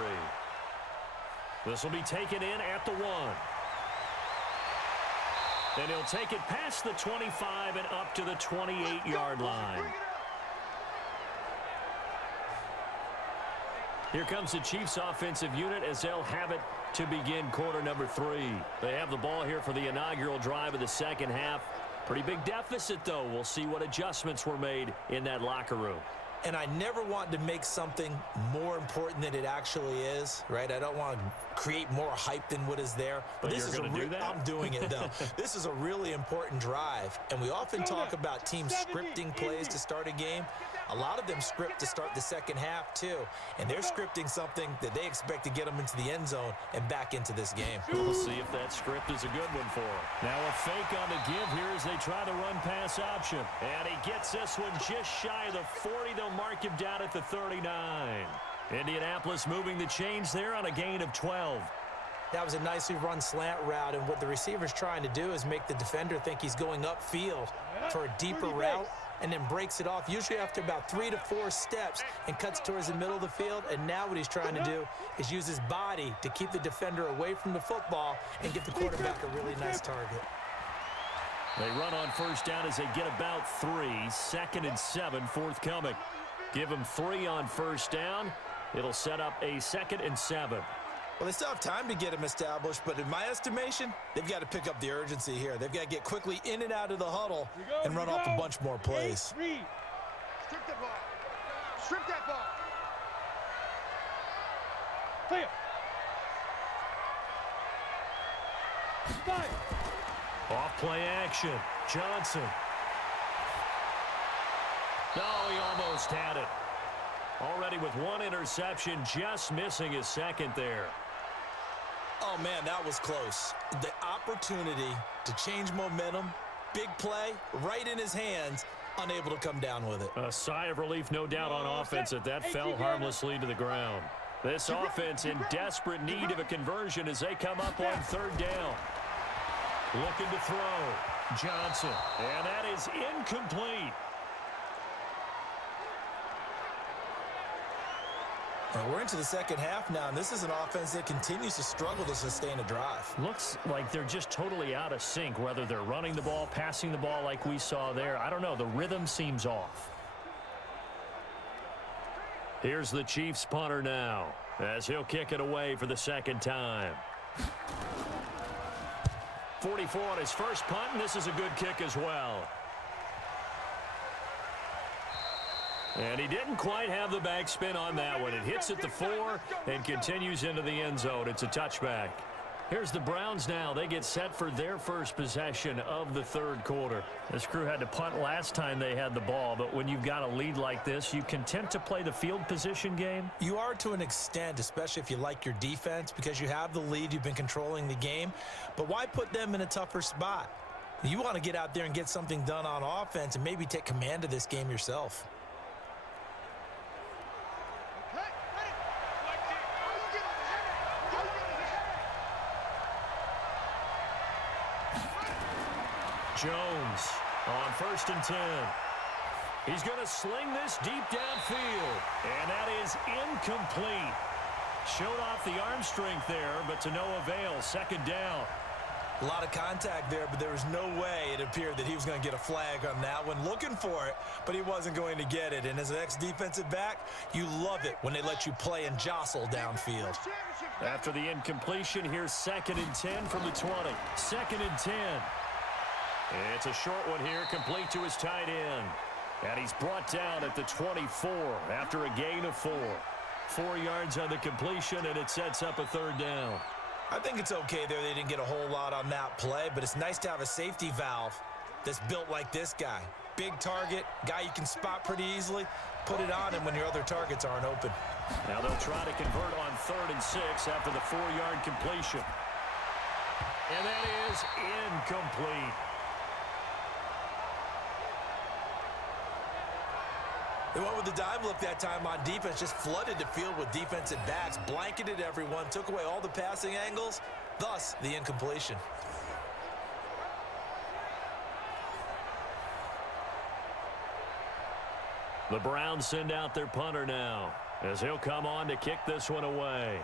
This will be taken in at the 1. And he'll take it past the 25 and up to the 28-yard line. Here comes the Chiefs offensive unit as they'll have it to begin quarter number 3. They have the ball here for the inaugural drive of the second half. Pretty big deficit, though. We'll see what adjustments were made in that locker room. And I never want to make something more important than it actually is, right? I don't want to create more hype than what is there. But this you're going to do that? I'm doing it, though. This is a really important drive. And we often talk about teams scripting plays to start a game. A lot of them script to start the second half, too. And they're scripting something that they expect to get them into the end zone and back into this game. We'll see if that script is a good one for them. Now a fake on the give here as they try the run-pass option. And he gets this one just shy of the 40. They'll mark him down at the 39. Indianapolis moving the chains there on a gain of 12. That was a nicely run slant route, and what the receiver's trying to do is make the defender think he's going upfield for a deeper route, and then breaks it off, usually after about 3 to 4 steps, and cuts towards the middle of the field. And now what he's trying to do is use his body to keep the defender away from the football and give the quarterback a really nice target. They run on first down as they get about 3. 2nd and 7 forthcoming. Give them 3 on first down. It'll set up a 2nd and 7. Well, they still have time to get him established, but in my estimation, they've got to pick up the urgency here. They've got to get quickly in and out of the huddle and run off a bunch more plays. Strip that ball. Strip that ball. Clear. Off play action. Johnson. No, he almost had it. Already with 1 interception, just missing his 2nd there. Oh, man, that was close. The opportunity to change momentum, big play, right in his hands, unable to come down with it. A sigh of relief, no doubt, on offense that fell harmlessly to the ground. This offense in desperate need of a conversion as they come up on 3rd down. Looking to throw. Johnson. And that is incomplete. And we're into the second half now, and this is an offense that continues to struggle to sustain a drive. Looks like they're just totally out of sync, whether they're running the ball, passing the ball like we saw there. I don't know. The rhythm seems off. Here's the Chiefs punter now as he'll kick it away for the 2nd time. 44 on his first punt, and this is a good kick as well. And he didn't quite have the backspin on that one. It hits at the 4 and continues into the end zone. It's a touchback. Here's the Browns now. They get set for their first possession of the third quarter. This crew had to punt last time they had the ball, but when you've got a lead like this, you content to play the field position game? You are to an extent, especially if you like your defense, because you have the lead, you've been controlling the game. But why put them in a tougher spot? You want to get out there and get something done on offense and maybe take command of this game yourself. Jones on 1st and 10. He's going to sling this deep downfield. And that is incomplete. Showed off the arm strength there, but to no avail. 2nd down. A lot of contact there, but there was no way it appeared that he was going to get a flag on that one. Looking for it, but he wasn't going to get it. And as an ex-defensive back, you love it when they let you play and jostle downfield. After the incompletion, here's 2nd and 10 from the 20. 2nd and 10. It's a short one here, complete to his tight end. And he's brought down at the 24 after a gain of 4. 4 yards on the completion, and it sets up a 3rd down. I think it's okay there. They didn't get a whole lot on that play, but it's nice to have a safety valve that's built like this guy. Big target, guy you can spot pretty easily. Put it on him when your other targets aren't open. Now they'll try to convert on 3rd and 6 after the 4-yard completion. And that is incomplete. They went with the dime look that time on defense, just flooded the field with defensive backs, blanketed everyone, took away all the passing angles, thus the incompletion. The Browns send out their punter now, as he'll come on to kick this one away.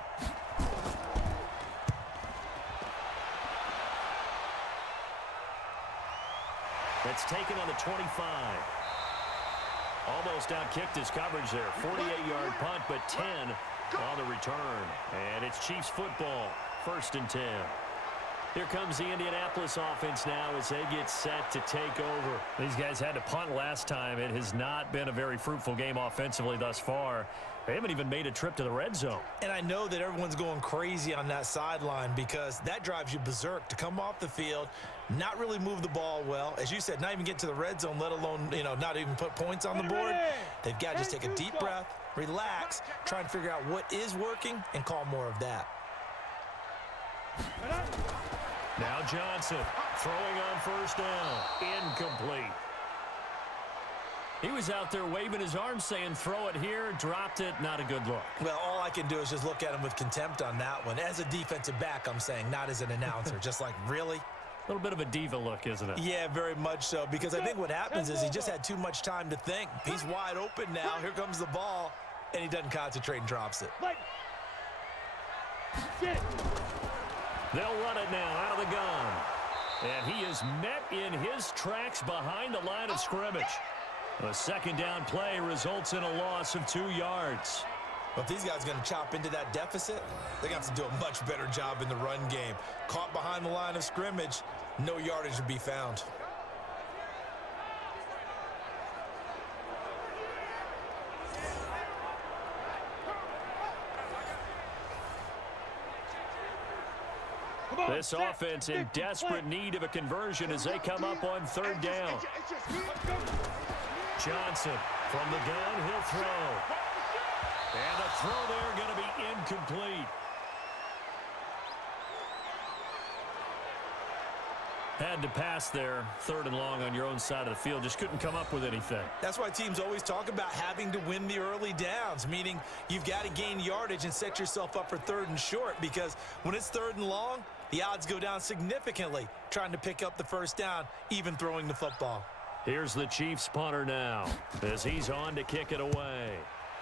It's taken on the 25. Almost outkicked his coverage there. 48-yard punt, but 10 on the return. And it's Chiefs football, 1st and 10. Here comes the Indianapolis offense now as they get set to take over. These guys had to punt last time. It has not been a very fruitful game offensively thus far. They haven't even made a trip to the red zone. And I know that everyone's going crazy on that sideline because that drives you berserk to come off the field, not really move the ball well. As you said, not even get to the red zone, let alone, not even put points on the board. They've got to just take a deep breath, relax, try and figure out what is working, and call more of that. Now Johnson throwing on 1st down. Incomplete. He was out there waving his arms saying, throw it here, dropped it, not a good look. Well, all I can do is just look at him with contempt on that one. As a defensive back, I'm saying, not as an announcer. Just like, really? A little bit of a diva look, isn't it? Yeah, very much so, because I think what happens is he just had too much time to think. He's wide open now. Here comes the ball, and he doesn't concentrate and drops it. They'll run it now out of the gun. And he is met in his tracks behind the line of scrimmage. A 2nd down play results in a loss of 2 yards. Well, if these guys are going to chop into that deficit, they're going to have to do a much better job in the run game. Caught behind the line of scrimmage, no yardage to be found. This offense in desperate need of a conversion as they come up on 3rd down. Johnson from the gun, he'll throw. And the throw there going to be incomplete. Had to pass there, 3rd and long on your own side of the field. Just couldn't come up with anything. That's why teams always talk about having to win the early downs, meaning you've got to gain yardage and set yourself up for 3rd and short, because when it's 3rd and long, the odds go down significantly trying to pick up the 1st down, even throwing the football. Here's the Chiefs punter now as he's on to kick it away.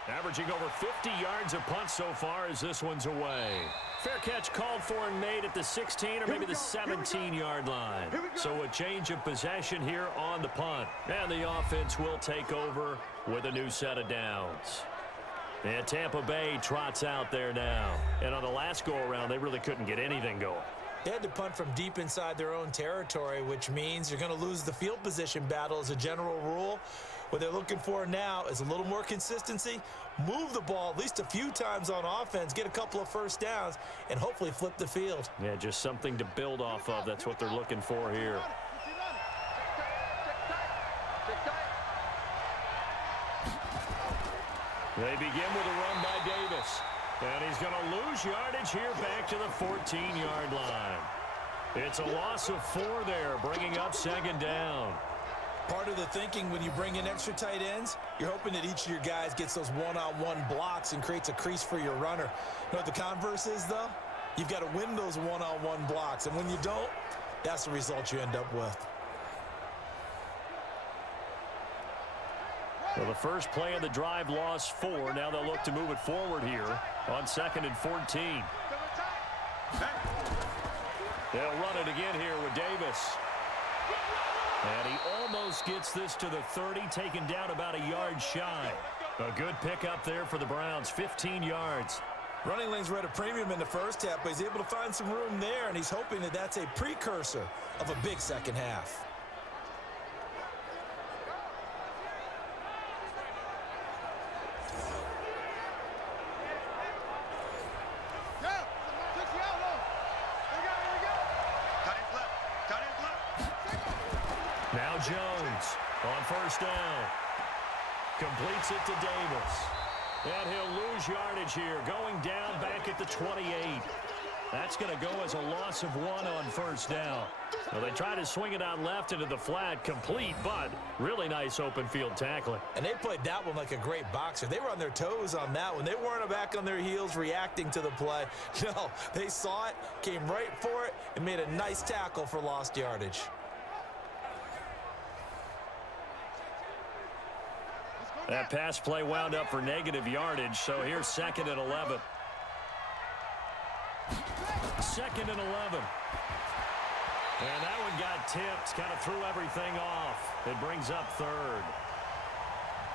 Averaging over 50 yards a punt so far as this one's away. Fair catch called for and made at the 16 or maybe the 17-yard line. So a change of possession here on the punt. And the offense will take over with a new set of downs. And Tampa Bay trots out there now. And on the last go-around, they really couldn't get anything going. They had to punt from deep inside their own territory, which means you're going to lose the field position battle as a general rule. What they're looking for now is a little more consistency, move the ball at least a few times on offense, get a couple of first downs, and hopefully flip the field. Yeah, just something to build off of. That's what they're looking for here. They begin with a run by Davis. And he's going to lose yardage here back to the 14-yard line. It's a loss of 4 there, bringing up second down. Part of the thinking when you bring in extra tight ends, you're hoping that each of your guys gets those one-on-one blocks and creates a crease for your runner. You know what the converse is, though? You've got to win those one-on-one blocks, and when you don't, that's the result you end up with. Well, the first play of the drive lost 4. Now they'll look to move it forward here on 2nd and 14. They'll run it again here with Davis. And he almost gets this to the 30, taken down about a yard shy. A good pickup there for the Browns, 15 yards. Running lanes were at a premium in the first half, but he's able to find some room there, and he's hoping that that's a precursor of a big second half. Now Jones on first down. Completes it to Davis. And he'll lose yardage here, going down back at the 28. That's going to go as a loss of 1 on first down. Well, they try to swing it out left into the flat, complete, but really nice open field tackling. And they played that one like a great boxer. They were on their toes on that one. They weren't back on their heels reacting to the play. No, they saw it, came right for it, and made a nice tackle for lost yardage. That pass play wound up for negative yardage, so here's 2nd and 11. 2nd and 11. And that one got tipped, kind of threw everything off. It brings up 3rd.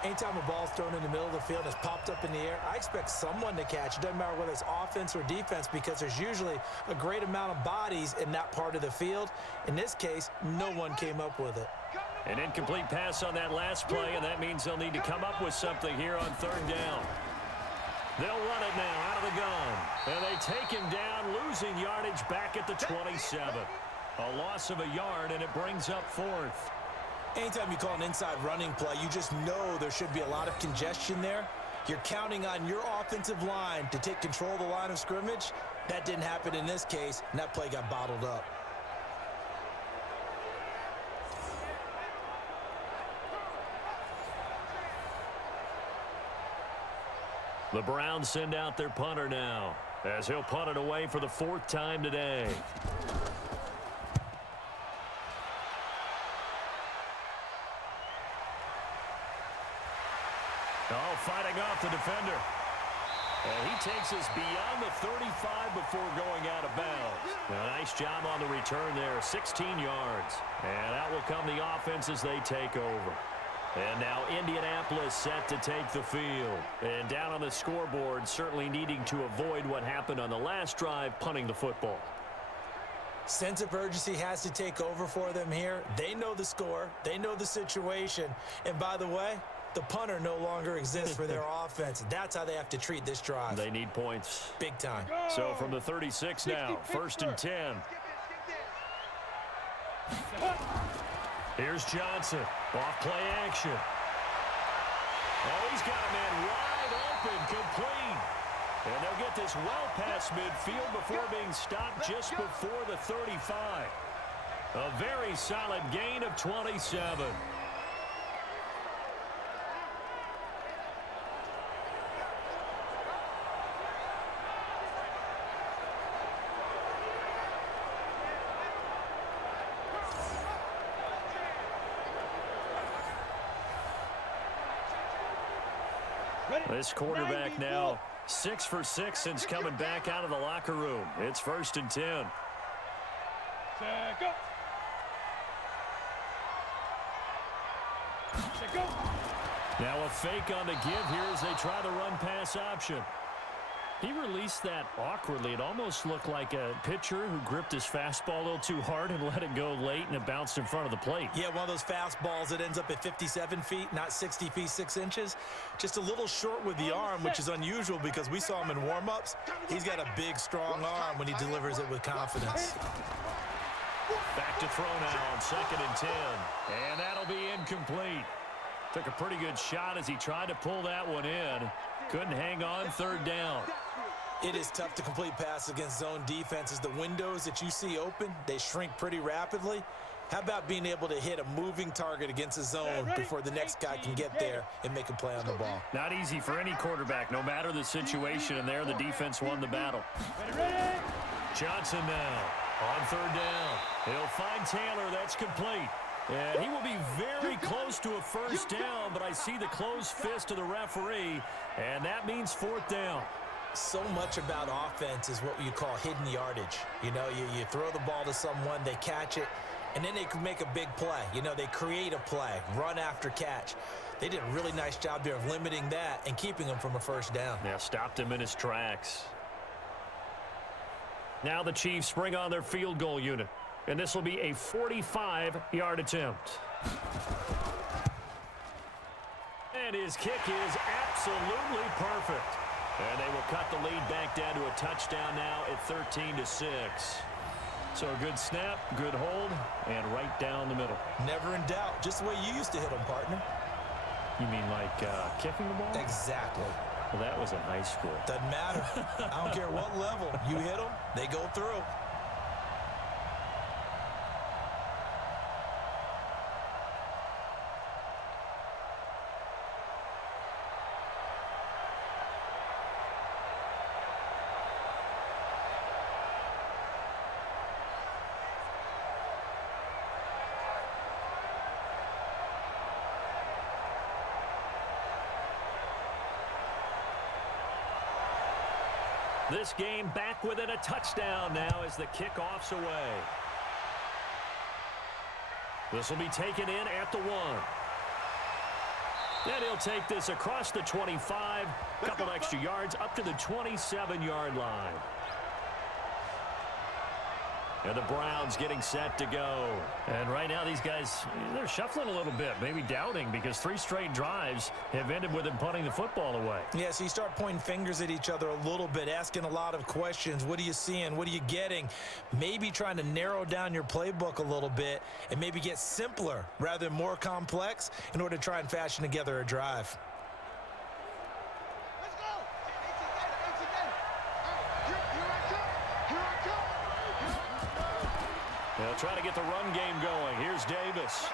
Anytime a ball's thrown in the middle of the field and it's popped up in the air, I expect someone to catch. It doesn't matter whether it's offense or defense because there's usually a great amount of bodies in that part of the field. In this case, no one came up with it. An incomplete pass on that last play, and that means they'll need to come up with something here on 3rd down. They'll run it now out of the gun. And they take him down, losing yardage back at the 27. A loss of a yard, and it brings up 4th. Anytime you call an inside running play, you just know there should be a lot of congestion there. You're counting on your offensive line to take control of the line of scrimmage. That didn't happen in this case, and that play got bottled up. The Browns send out their punter now, as he'll punt it away for the 4th time today. Oh, fighting off the defender. And he takes us beyond the 35 before going out of bounds. A nice job on the return there, 16 yards. And out will come the offense as they take over. And now Indianapolis set to take the field. And down on the scoreboard, certainly needing to avoid what happened on the last drive, punting the football. Sense of urgency has to take over for them here. They know the score. They know the situation. And by the way, the punter no longer exists for their offense. That's how they have to treat this drive. They need points. Big time. So from the 36 now, 1st and 10. Here's Johnson. Off play action. Oh, he's got a man wide open, complete. And they'll get this well past midfield before being stopped just before the 35. A very solid gain of 27. This quarterback now 6 for 6 since coming back out of the locker room. It's 1st and 10. Go. Now a fake on the give here as they try the run pass option. He released that awkwardly. It almost looked like a pitcher who gripped his fastball a little too hard and let it go late, and it bounced in front of the plate. Yeah, one of those fastballs that ends up at 57 feet, not 60 feet, 6 inches. Just a little short with the arm, which is unusual because we saw him in warm-ups. He's got a big, strong arm when he delivers it with confidence. Back to throw now on 2nd and 10. And that'll be incomplete. Took a pretty good shot as he tried to pull that one in. Couldn't hang on 3rd down. It is tough to complete passes against zone defenses. The windows that you see open, they shrink pretty rapidly. How about being able to hit a moving target against a zone before the next guy can get there and make a play on the ball? Not easy for any quarterback, no matter the situation, and there the defense won the battle. Johnson now on 3rd down. He'll find Taylor. That's complete. And he will be very close to a 1st down, but I see the closed fist of the referee, and that means 4th down. So much about offense is what you call hidden yardage. You know, you throw the ball to someone, they catch it, and then they can make a big play. You know, they create a play, run after catch. They did a really nice job there of limiting that and keeping him from a 1st down. Yeah, stopped him in his tracks. Now the Chiefs bring on their field goal unit, and this will be a 45-yard attempt. And his kick is absolutely perfect. And they will cut the lead back down to a touchdown now at 13-6. So a good snap, good hold, and right down the middle. Never in doubt. Just the way you used to hit them, partner. You mean like kicking the ball? Exactly. Well, that was in high school. Doesn't matter. I don't care what level. You hit them, they go through. This game back within a touchdown now as the kickoff's away. This will be taken in at the 1. And he'll take this across the 25, couple extra yards up to the 27-yard line. And the Browns getting set to go. And right now these guys, they're shuffling a little bit, maybe doubting, because 3 straight drives have ended with them punting the football away. Yeah, so you start pointing fingers at each other a little bit, asking a lot of questions. What are you seeing? What are you getting? Maybe trying to narrow down your playbook a little bit and maybe get simpler rather than more complex in order to try and fashion together a drive. They'll try to get the run game going. Here's Davis.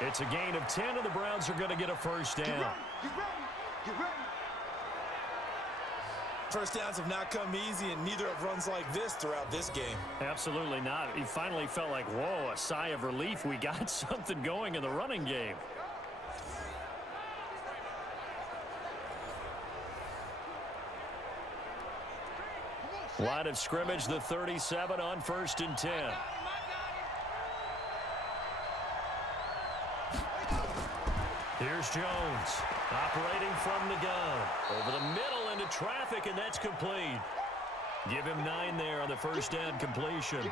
It's a gain of 10, and the Browns are going to get a 1st down. Get ready. First downs have not come easy, and neither have runs like this throughout this game. Absolutely not. He finally felt like, whoa, a sigh of relief. We got something going in the running game. Line of scrimmage, the 37 on 1st and 10. Here's Jones, operating from the gun. Over the middle into traffic, and that's complete. Give him 9 there on the 1st down completion.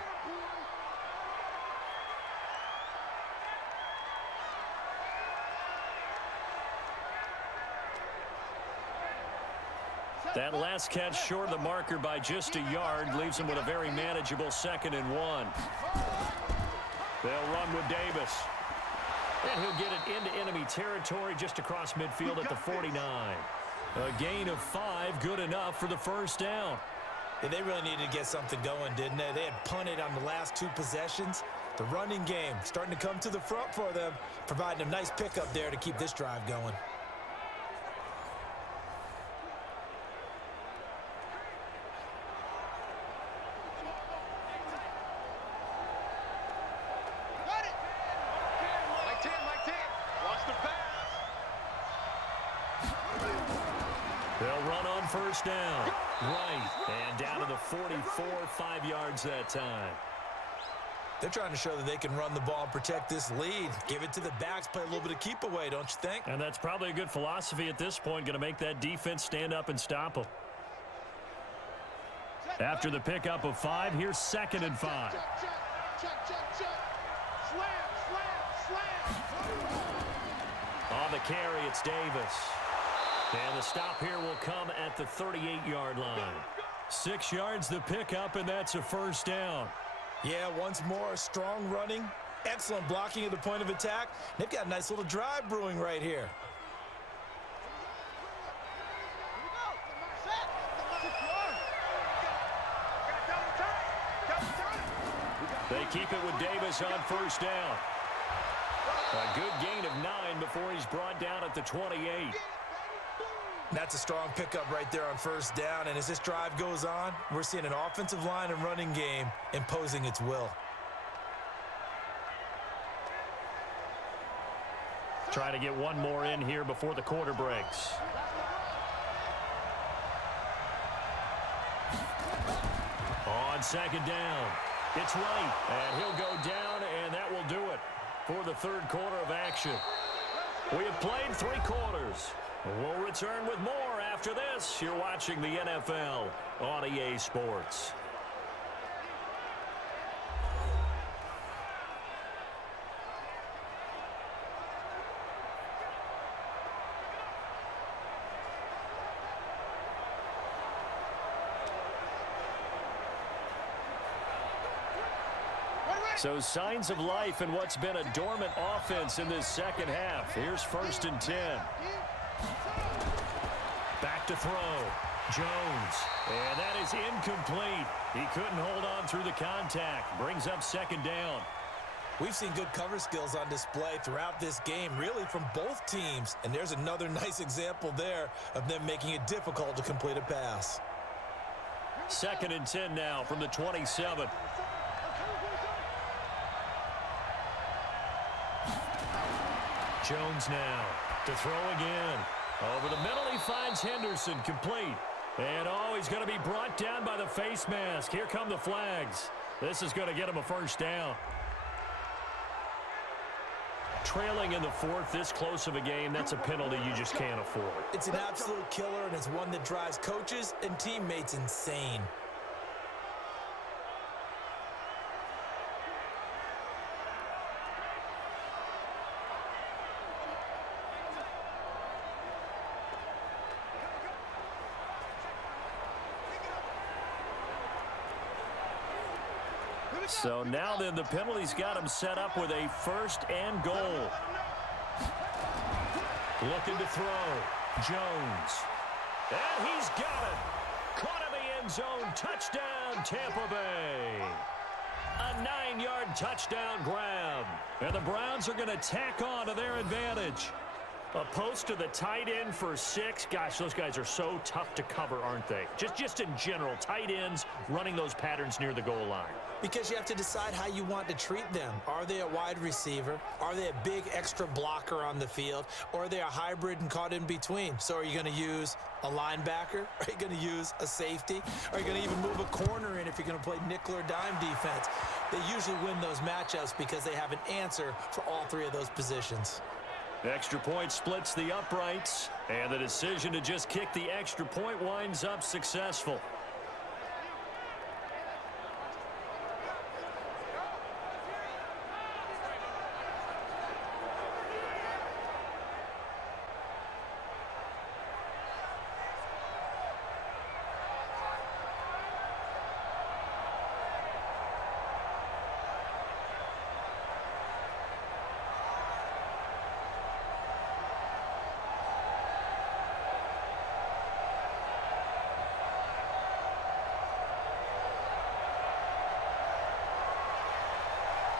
That last catch short of the marker by just a yard leaves him with a very manageable 2nd and 1. They'll run with Davis. And he'll get it into enemy territory just across midfield at the 49. A gain of 5, good enough for the 1st down. Yeah, they really needed to get something going, didn't they? They had punted on the last 2 possessions. The running game starting to come to the front for them, providing a nice pickup there to keep this drive going. They'll run on 1st down. Right. And down to the 44, 5 yards that time. They're trying to show that they can run the ball and protect this lead. Give it to the backs, play a little bit of keep away, don't you think? And that's probably a good philosophy at this point, going to make that defense stand up and stop them. After the pickup of 5, here's 2nd and 5. On the carry, it's Davis. And the stop here will come at the 38-yard line. 6 yards the pickup, and that's a first down. Yeah, once more, strong running, excellent blocking at the point of attack. They've got a nice little drive brewing right here. They keep it with Davis on first down. A good gain of 9 before he's brought down at the 28. That's a strong pickup right there on first down. And as this drive goes on, we're seeing an offensive line and running game imposing its will. Trying to get one more in here before the quarter breaks. On second down, it's Wright, and he'll go down, and that will do it for the third quarter of action. We have played 3 quarters. We'll return with more after this. You're watching the NFL on EA Sports. So signs of life in what's been a dormant offense in this second half. Here's 1st and 10. Back to throw. Jones. And that is incomplete. He couldn't hold on through the contact. Brings up 2nd down. We've seen good cover skills on display throughout this game, really from both teams. And there's another nice example there of them making it difficult to complete a pass. 2nd and 10 now from the 27. Jones now to throw again. Over the middle, he finds Henderson, complete. And he's going to be brought down by the face mask. Here come the flags. This is going to get him a first down. Trailing in the 4th, this close of a game, that's a penalty you just can't afford. It's an absolute killer, and it's one that drives coaches and teammates insane. So now then, the penalty's got him set up with a 1st and goal. Looking to throw. Jones. And he's got it. Caught in the end zone. Touchdown, Tampa Bay. A 9-yard touchdown grab. And the Browns are going to tack on to their advantage. A post to the tight end for 6. Gosh, those guys are so tough to cover, aren't they? Just in general, tight ends running those patterns near the goal line. Because you have to decide how you want to treat them. Are they a wide receiver? Are they a big extra blocker on the field? Or are they a hybrid and caught in between? So are you going to use a linebacker? Are you going to use a safety? Are you going to even move a corner in if you're going to play nickel or dime defense? They usually win those matchups because they have an answer for all 3 of those positions. Extra point splits the uprights, and the decision to just kick the extra point winds up successful.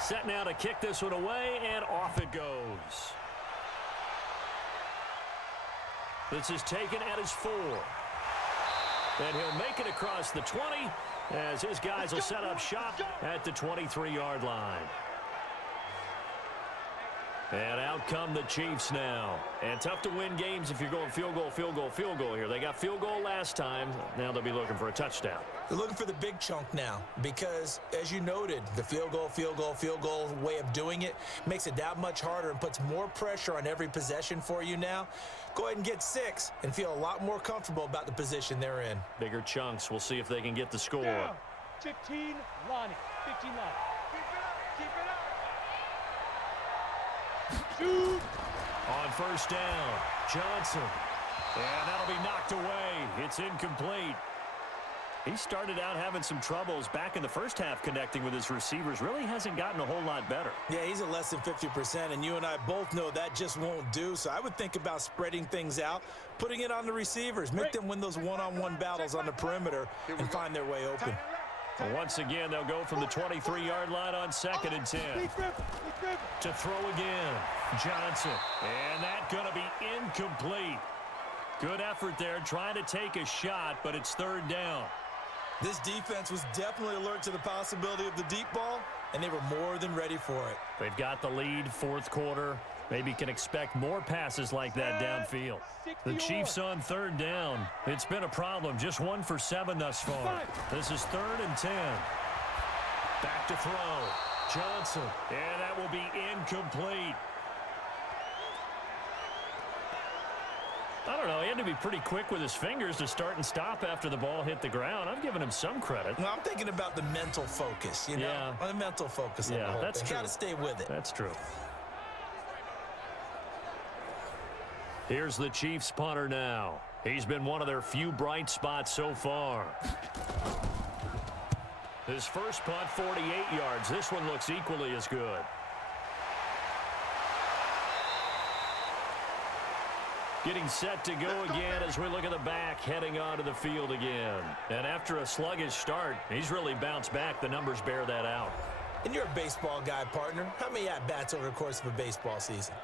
Set now to kick this one away, and off it goes. This is taken at his 4. And he'll make it across the 20 as his guys will set up shop at the 23-yard line. And out come the Chiefs now. And tough to win games if you're going field goal, field goal, field goal here. They got field goal last time. Now they'll be looking for a touchdown. They're looking for the big chunk now because, as you noted, the field goal way of doing it makes it that much harder and puts more pressure on every possession for you now. Go ahead and get 6 and feel a lot more comfortable about the position they're in. Bigger chunks. We'll see if they can get the score. Down. 15, Lonnie. 15, Lonnie. Keep it up. Shoot. On first down, Johnson. And that'll be knocked away. It's incomplete. He started out having some troubles back in the first half connecting with his receivers. Really hasn't gotten a whole lot better. Yeah, he's at less than 50%, and you and I both know that just won't do. So I would think about spreading things out, putting it on the receivers, make them win those one-on-one battles on the perimeter and find their way open. Well, once again, they'll go from the 23-yard line on 2nd and 10. To throw again, Johnson. And that's going to be incomplete. Good effort there, trying to take a shot, but it's 3rd down. This defense was definitely alert to the possibility of the deep ball, and they were more than ready for it. They've got the lead, 4th quarter. Maybe can expect more passes like that downfield. The Chiefs on 3rd down. It's been a problem, just 1 for 7 thus far. This is 3rd and 10. Back to throw. Johnson. And that will be incomplete. I don't know. He had to be pretty quick with his fingers to start and stop after the ball hit the ground. I'm giving him some credit. Well, I'm thinking about the mental focus, you know? Yeah. The mental focus. Yeah, that's true. Got to stay with it. That's true. Here's the Chiefs punter now. He's been one of their few bright spots so far. His first punt, 48 yards. This one looks equally as good. Getting set to go again as we look at the back, heading onto the field again. And after a sluggish start, he's really bounced back. The numbers bear that out. And you're a baseball guy, partner. How many at-bats over the course of a baseball season?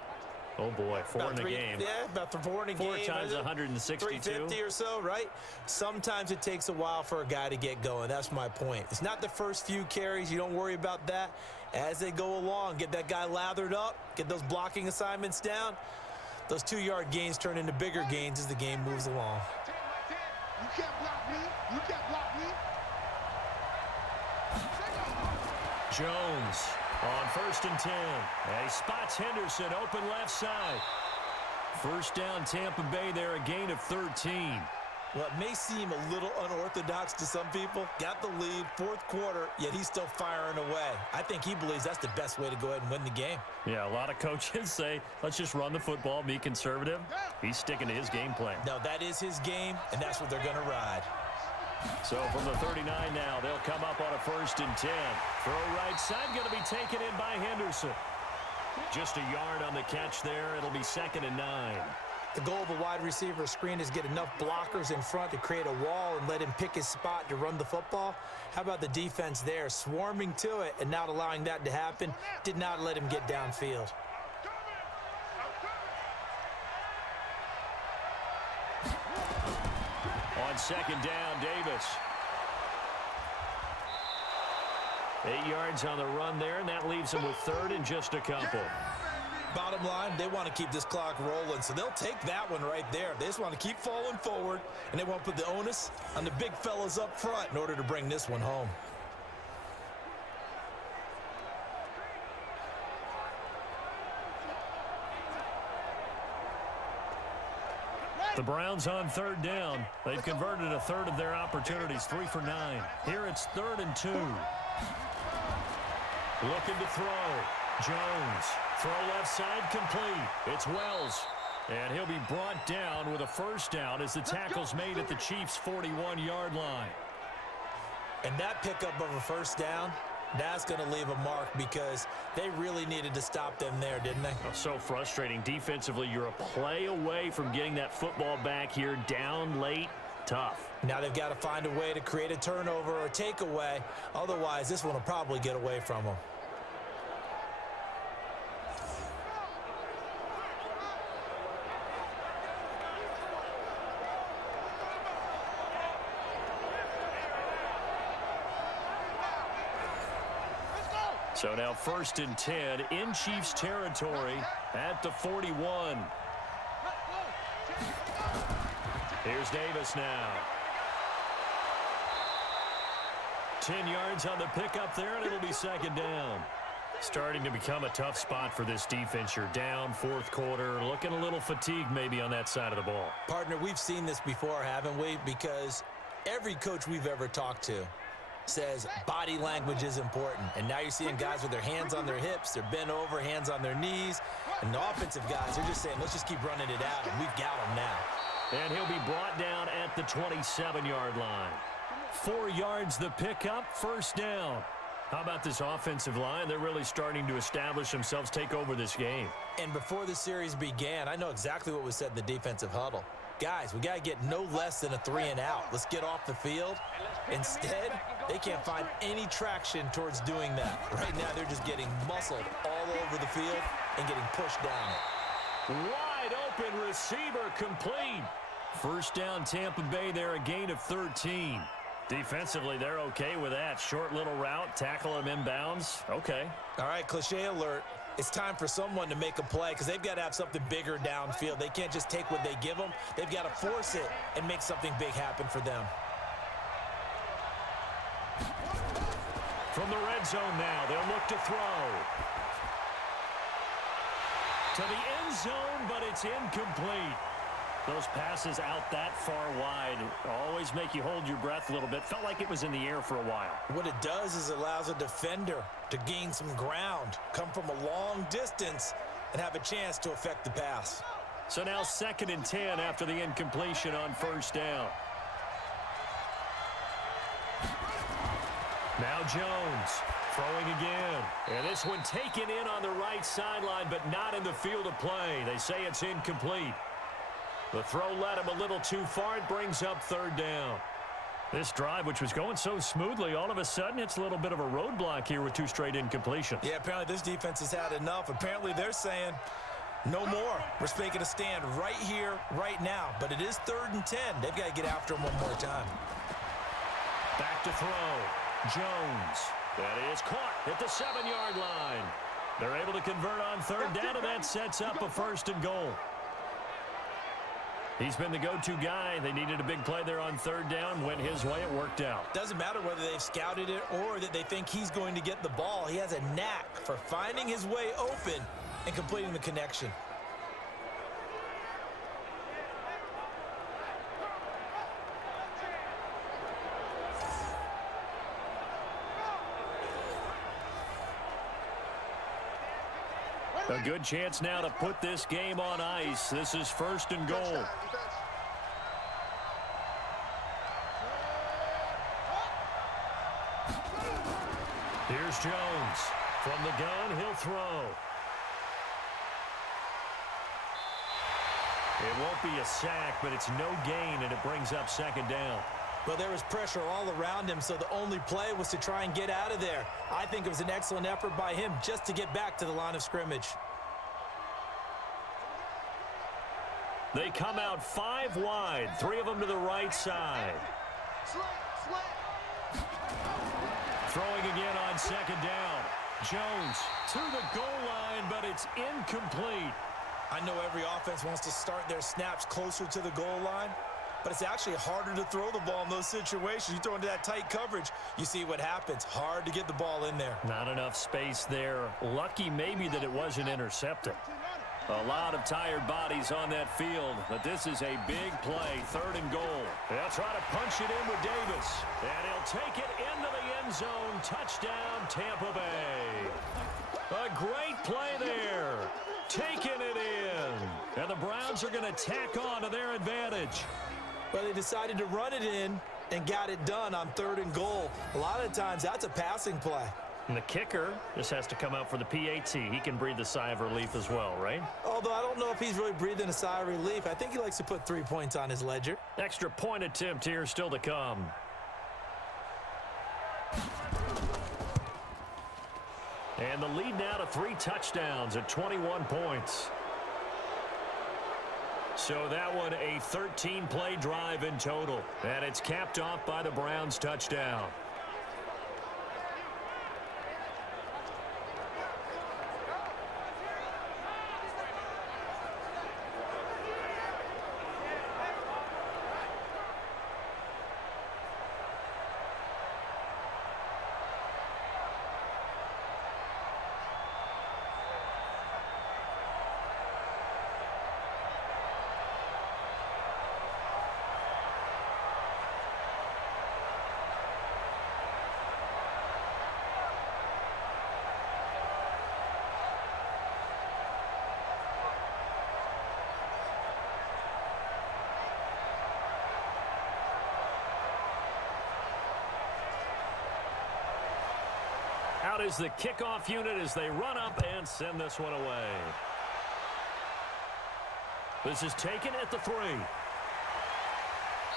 Oh, boy, 4 in a game. Yeah, about 4 in a game. 4 times 162. 350 or so, right? Sometimes it takes a while for a guy to get going. That's my point. It's not the first few carries. You don't worry about that. As they go along, get that guy lathered up, get those blocking assignments down. Those 2-yard gains turn into bigger gains as the game moves along. You can't block me. You can't block me. Jones on 1st and 10. He spots Henderson open left side. First down Tampa Bay there, a gain of 13. Well, it may seem a little unorthodox to some people. Got the lead, 4th quarter, yet he's still firing away. I think he believes that's the best way to go ahead and win the game. Yeah, a lot of coaches say, let's just run the football, be conservative. He's sticking to his game plan. No, that is his game, and that's what they're going to ride. So from the 39 now, they'll come up on a 1st and 10. Throw right side, going to be taken in by Henderson. Just a yard on the catch there. It'll be 2nd and 9. The goal of a wide receiver screen is get enough blockers in front to create a wall and let him pick his spot to run the football. How about the defense there, swarming to it and not allowing that to happen? Did not let him get downfield. On 2nd down, Davis. 8 yards on the run there, and that leaves him with 3rd and just a couple. Bottom line, they want to keep this clock rolling, so they'll take that one right there. They just want to keep falling forward, and they want to put the onus on the big fellas up front in order to bring this one home. The Browns on 3rd down. They've converted a 1/3 of their opportunities, 3 for 9. Here it's 3rd and 2. Looking to throw. Jones. Throw left side complete. It's Wells. And he'll be brought down with a 1st down as the tackle's made at the Chiefs' 41-yard line. And that pickup of a 1st down, that's going to leave a mark because they really needed to stop them there, didn't they? Oh, so frustrating. Defensively, you're a play away from getting that football back here down late. Tough. Now they've got to find a way to create a turnover or a takeaway. Otherwise, this one will probably get away from them. So now 1st and 10 in Chiefs territory at the 41. Here's Davis now. 10 yards on the pickup there, and it'll be 2nd down. Starting to become a tough spot for this defense. You're down 4th quarter, looking a little fatigued maybe on that side of the ball. Partner, we've seen this before, haven't we? Because every coach we've ever talked to says body language is important. And now you're seeing guys with their hands on their hips, they're bent over, hands on their knees. And the offensive guys, they're just saying, let's just keep running it out, and we've got them now. And he'll be brought down at the 27-yard line. 4 yards the pickup, 1st down. How about this offensive line? They're really starting to establish themselves, take over this game. And before the series began, I know exactly what was said in the defensive huddle. Guys, we got to get no less than a 3-and-out. Let's get off the field. Instead, they can't find any traction towards doing that. Right now, they're just getting muscled all over the field and getting pushed down it. Wide open receiver complete. 1st down Tampa Bay there, a gain of 13. Defensively, they're okay with that. Short little route, tackle him inbounds. Okay. All right, cliche alert. It's time for someone to make a play because they've got to have something bigger downfield. They can't just take what they give them. They've got to force it and make something big happen for them. From the red zone now, they'll look to throw. To the end zone, but it's incomplete. Those passes out that far wide always make you hold your breath a little bit. Felt like it was in the air for a while. What it does is it allows a defender to gain some ground, come from a long distance, and have a chance to affect the pass. So now 2nd and 10 after the incompletion on 1st down. Now Jones throwing again. And this one taken in on the right sideline, but not in the field of play. They say it's incomplete. The throw led him a little too far. It brings up 3rd down. This drive, which was going so smoothly, all of a sudden it's a little bit of a roadblock here with 2 straight incompletions. Yeah, apparently this defense has had enough. Apparently they're saying, no more. We're making a stand right here, right now. But it is 3rd and 10. They've got to get after him one more time. Back to throw. Jones. That is caught at the 7-yard line. They're able to convert on 3rd down, and that sets up a 1st and goal. He's been the go-to guy. They needed a big play there on 3rd down. Went his way. It worked out. Doesn't matter whether they've scouted it or that they think he's going to get the ball. He has a knack for finding his way open and completing the connection. A good chance now to put this game on ice. This is 1st and goal. Here's Jones. From the gun, he'll throw. It won't be a sack, but it's no gain, and it brings up 2nd down. Well, there was pressure all around him, so the only play was to try and get out of there. I think it was an excellent effort by him just to get back to the line of scrimmage. They come out 5 wide, 3 of them to the right side. Throwing again on 2nd down. Jones to the goal line, but it's incomplete. I know every offense wants to start their snaps closer to the goal line, but it's actually harder to throw the ball in those situations. You throw into that tight coverage, you see what happens. Hard to get the ball in there. Not enough space there. Lucky maybe that it wasn't intercepted. A lot of tired bodies on that field, but this is a big play, 3rd and goal. They'll try to punch it in with Davis, and he'll take it into the end zone. Touchdown, Tampa Bay. A great play there. Taking it in. And the Browns are going to tack on to their advantage. Well, they decided to run it in and got it done on 3rd and goal. A lot of times, that's a passing play. And the kicker just has to come out for the PAT. He can breathe a sigh of relief as well, right? Although I don't know if he's really breathing a sigh of relief. I think he likes to put 3 points on his ledger. Extra point attempt here still to come. And the lead now to 3 touchdowns at 21 points. So that one a 13-play drive in total. And it's capped off by the Browns touchdown. Out is the kickoff unit as they run up and send this one away. This is taken at the 3.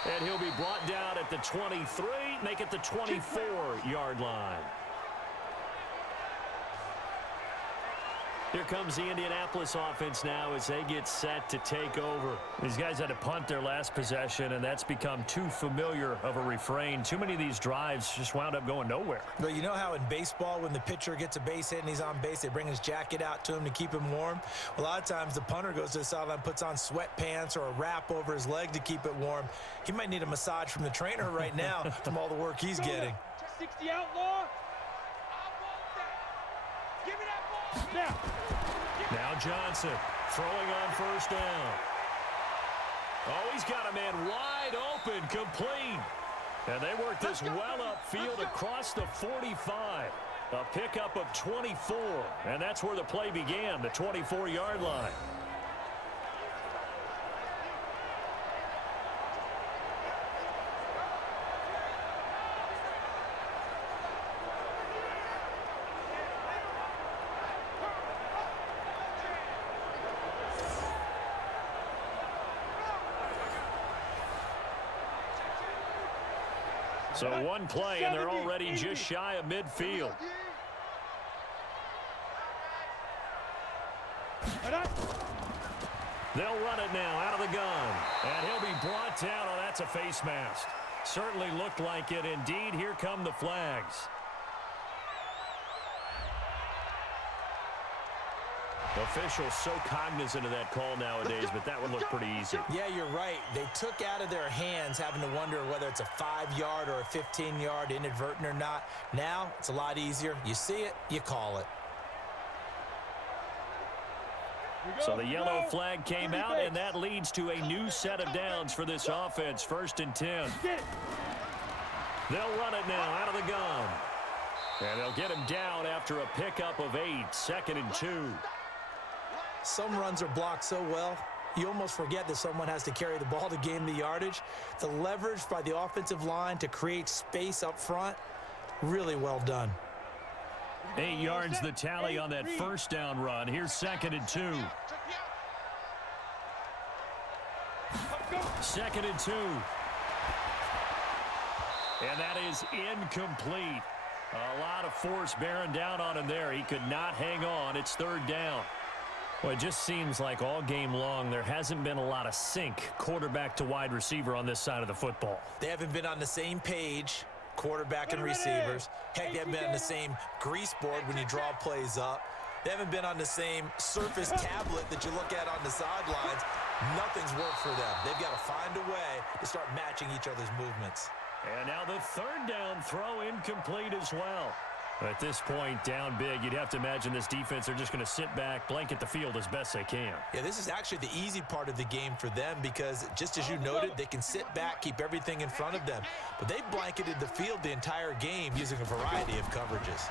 And he'll be brought down at the 23, make it the 24-yard line. Here comes the Indianapolis offense now as they get set to take over. These guys had to punt their last possession, and that's become too familiar of a refrain. Too many of these drives just wound up going nowhere. But you know how in baseball, when the pitcher gets a base hit and he's on base, they bring his jacket out to him to keep him warm? A lot of times the punter goes to the sideline, puts on sweatpants or a wrap over his leg to keep it warm. He might need a massage from the trainer right now from all the work he's getting. 60 outlaw. Give me that ball. Now Johnson throwing on first down. Oh, he's got a man wide open, complete. And they work this well upfield across the 45. A pickup of 24. And that's where the play began, the 24-yard line. So one play, and they're already just shy of midfield. They'll run it now out of the gun. And he'll be brought down. Oh, that's a face mask. Certainly looked like it. Indeed, here come the flags. Officials so cognizant of that call nowadays, but that would look pretty easy. Yeah, you're right. They took out of their hands having to wonder whether it's a 5-yard or a 15-yard, inadvertent or not. Now, it's a lot easier. You see it, you call it. So the yellow flag came out, and that leads to a new set of downs for this offense. 1st and 10. They'll run it now out of the gun. And they'll get him down after a pickup of 8. 2nd and 2. Some runs are blocked so well, you almost forget that someone has to carry the ball to gain the yardage. The leverage by the offensive line to create space up front, really well done. 8 yards the tally on that first down run. Here's 2nd and 2. 2nd and 2. And that is incomplete. A lot of force bearing down on him there. He could not hang on. It's 3rd down. Well, it just seems like all game long there hasn't been a lot of sync quarterback to wide receiver on this side of the football. They haven't been on the same page, quarterback and receivers. Heck, they haven't been on the same grease board when you draw plays up. They haven't been on the same surface tablet that you look at on the sidelines. Nothing's worked for them. They've got to find a way to start matching each other's movements. And now the 3rd down throw incomplete as well. At this point, down big, you'd have to imagine this defense are just going to sit back, blanket the field as best they can. Yeah, this is actually the easy part of the game for them because, just as you noted, they can sit back, keep everything in front of them. But they've blanketed the field the entire game using a variety of coverages.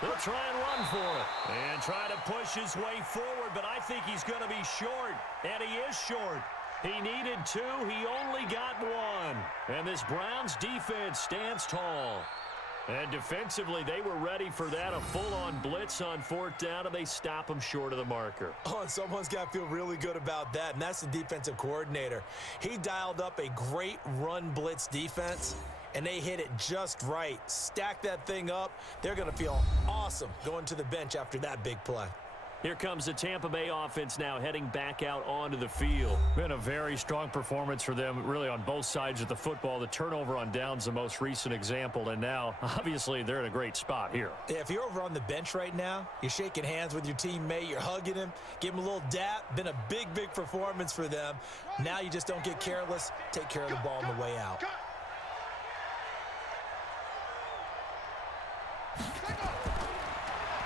They'll try and run for it and try to push his way forward, but I think he's going to be short, and he is short. He needed 2. He only got 1. And this Browns defense stands tall. And defensively, they were ready for that, a full-on blitz on 4th down, and they stop him short of the marker. Oh, and someone's got to feel really good about that, and that's the defensive coordinator. He dialed up a great run blitz defense, and they hit it just right. Stack that thing up. They're going to feel awesome going to the bench after that big play. Here comes the Tampa Bay offense now heading back out onto the field. Been a very strong performance for them really on both sides of the football. The turnover on downs the most recent example, and now obviously they're in a great spot here. Yeah, if you're over on the bench right now, you're shaking hands with your teammate, you're hugging him, give him a little dap. Been a big, big performance for them. Now you just don't get careless. Take care of the ball on the way out.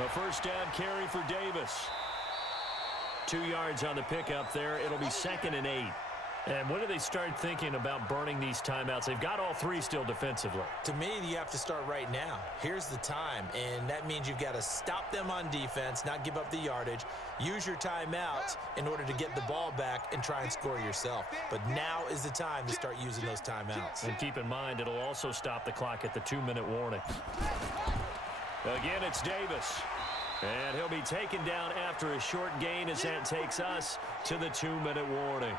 A first down carry for Davis. 2 yards on the pickup there. It'll be 2nd and 8. And when do they start thinking about burning these timeouts? They've got all 3 still defensively. To me, you have to start right now. Here's the time, and that means you've got to stop them on defense, not give up the yardage, use your timeouts in order to get the ball back and try and score yourself. But now is the time to start using those timeouts. And keep in mind, it'll also stop the clock at the 2-minute warning. Again, it's Davis. And he'll be taken down after a short gain as that takes us to the 2-minute warning.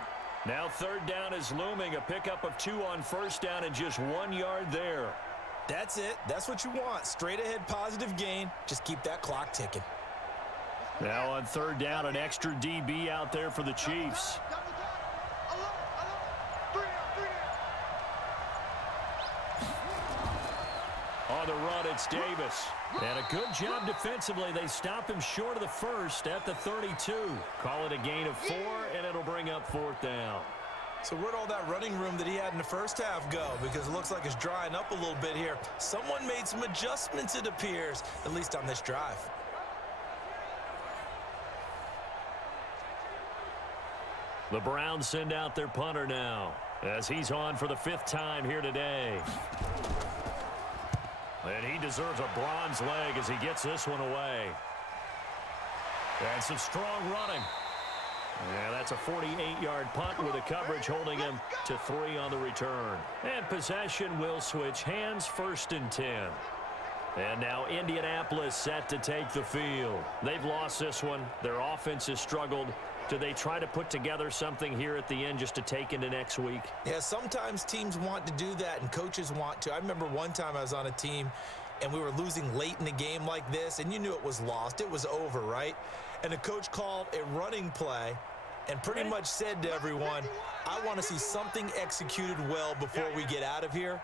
Now third down is looming. A pickup of 2 on first down and just 1 yard there. That's it. That's what you want. Straight ahead positive gain. Just keep that clock ticking. Now on third down, an extra DB out there for the Chiefs. On the run, it's Davis. And a good job defensively. They stop him short of the first at the 32. Call it a gain of 4, and it'll bring up fourth down. So where'd all that running room that he had in the first half go? Because it looks like it's drying up a little bit here. Someone made some adjustments, it appears, at least on this drive. The Browns send out their punter now as he's on for the 5th time here today. And he deserves a bronze leg as he gets this one away. And some strong running. Yeah, that's a 48-yard punt with the coverage holding him to 3 on the return. And possession will switch hands, 1st and 10. And now Indianapolis set to take the field. They've lost this one. Their offense has struggled. Do they try to put together something here at the end just to take into next week? Yeah, sometimes teams want to do that and coaches want to. I remember one time I was on a team and we were losing late in the game like this, and you knew it was lost. It was over, right? And the coach called a running play and pretty much said to everyone, I want to see something executed well before we get out of here.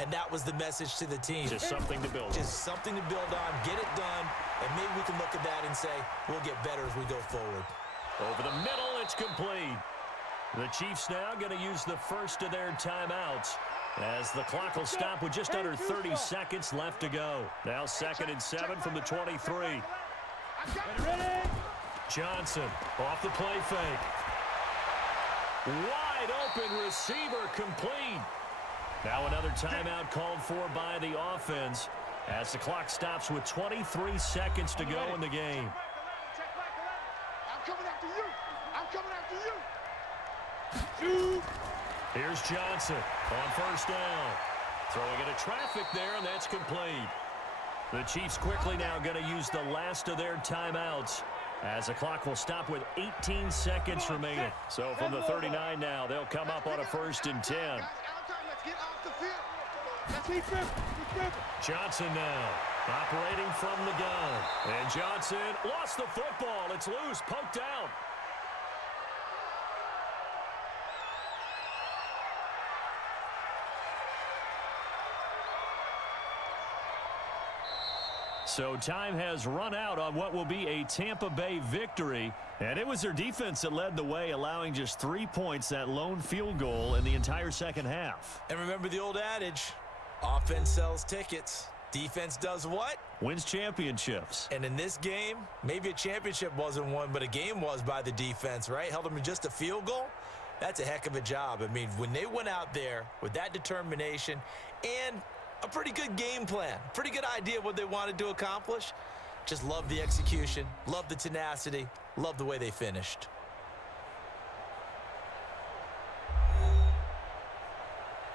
And that was the message to the team. Just something to build on. Just something to build on, get it done, and maybe we can look at that and say, we'll get better as we go forward. Over the middle, it's complete. The Chiefs now going to use the first of their timeouts as the clock will stop with just under 30 seconds left to go. Now 2nd and 7 from the 23. Johnson off the play fake. Wide open receiver complete. Now another timeout called for by the offense as the clock stops with 23 seconds to go in the game. I'm coming after you. I'm coming after you. Here's Johnson on first down. Throwing into traffic there, and that's complete. The Chiefs quickly now going to use the last of their timeouts as the clock will stop with 18 seconds remaining. So from the 39 now, they'll come up on a 1st and 10. Let's get off the field. Johnson now operating from the gun. And Johnson lost the football. It's loose, poked out. So time has run out on what will be a Tampa Bay victory. And it was their defense that led the way, allowing just 3 points, that lone field goal in the entire second half. And remember the old adage, offense sells tickets. Defense does what? Wins championships. And in this game, maybe a championship wasn't won, but a game was by the defense, right? Held them to just a field goal. That's a heck of a job. I mean, when they went out there with that determination and a pretty good game plan, pretty good idea what they wanted to accomplish, just love the execution, love the tenacity, love the way they finished.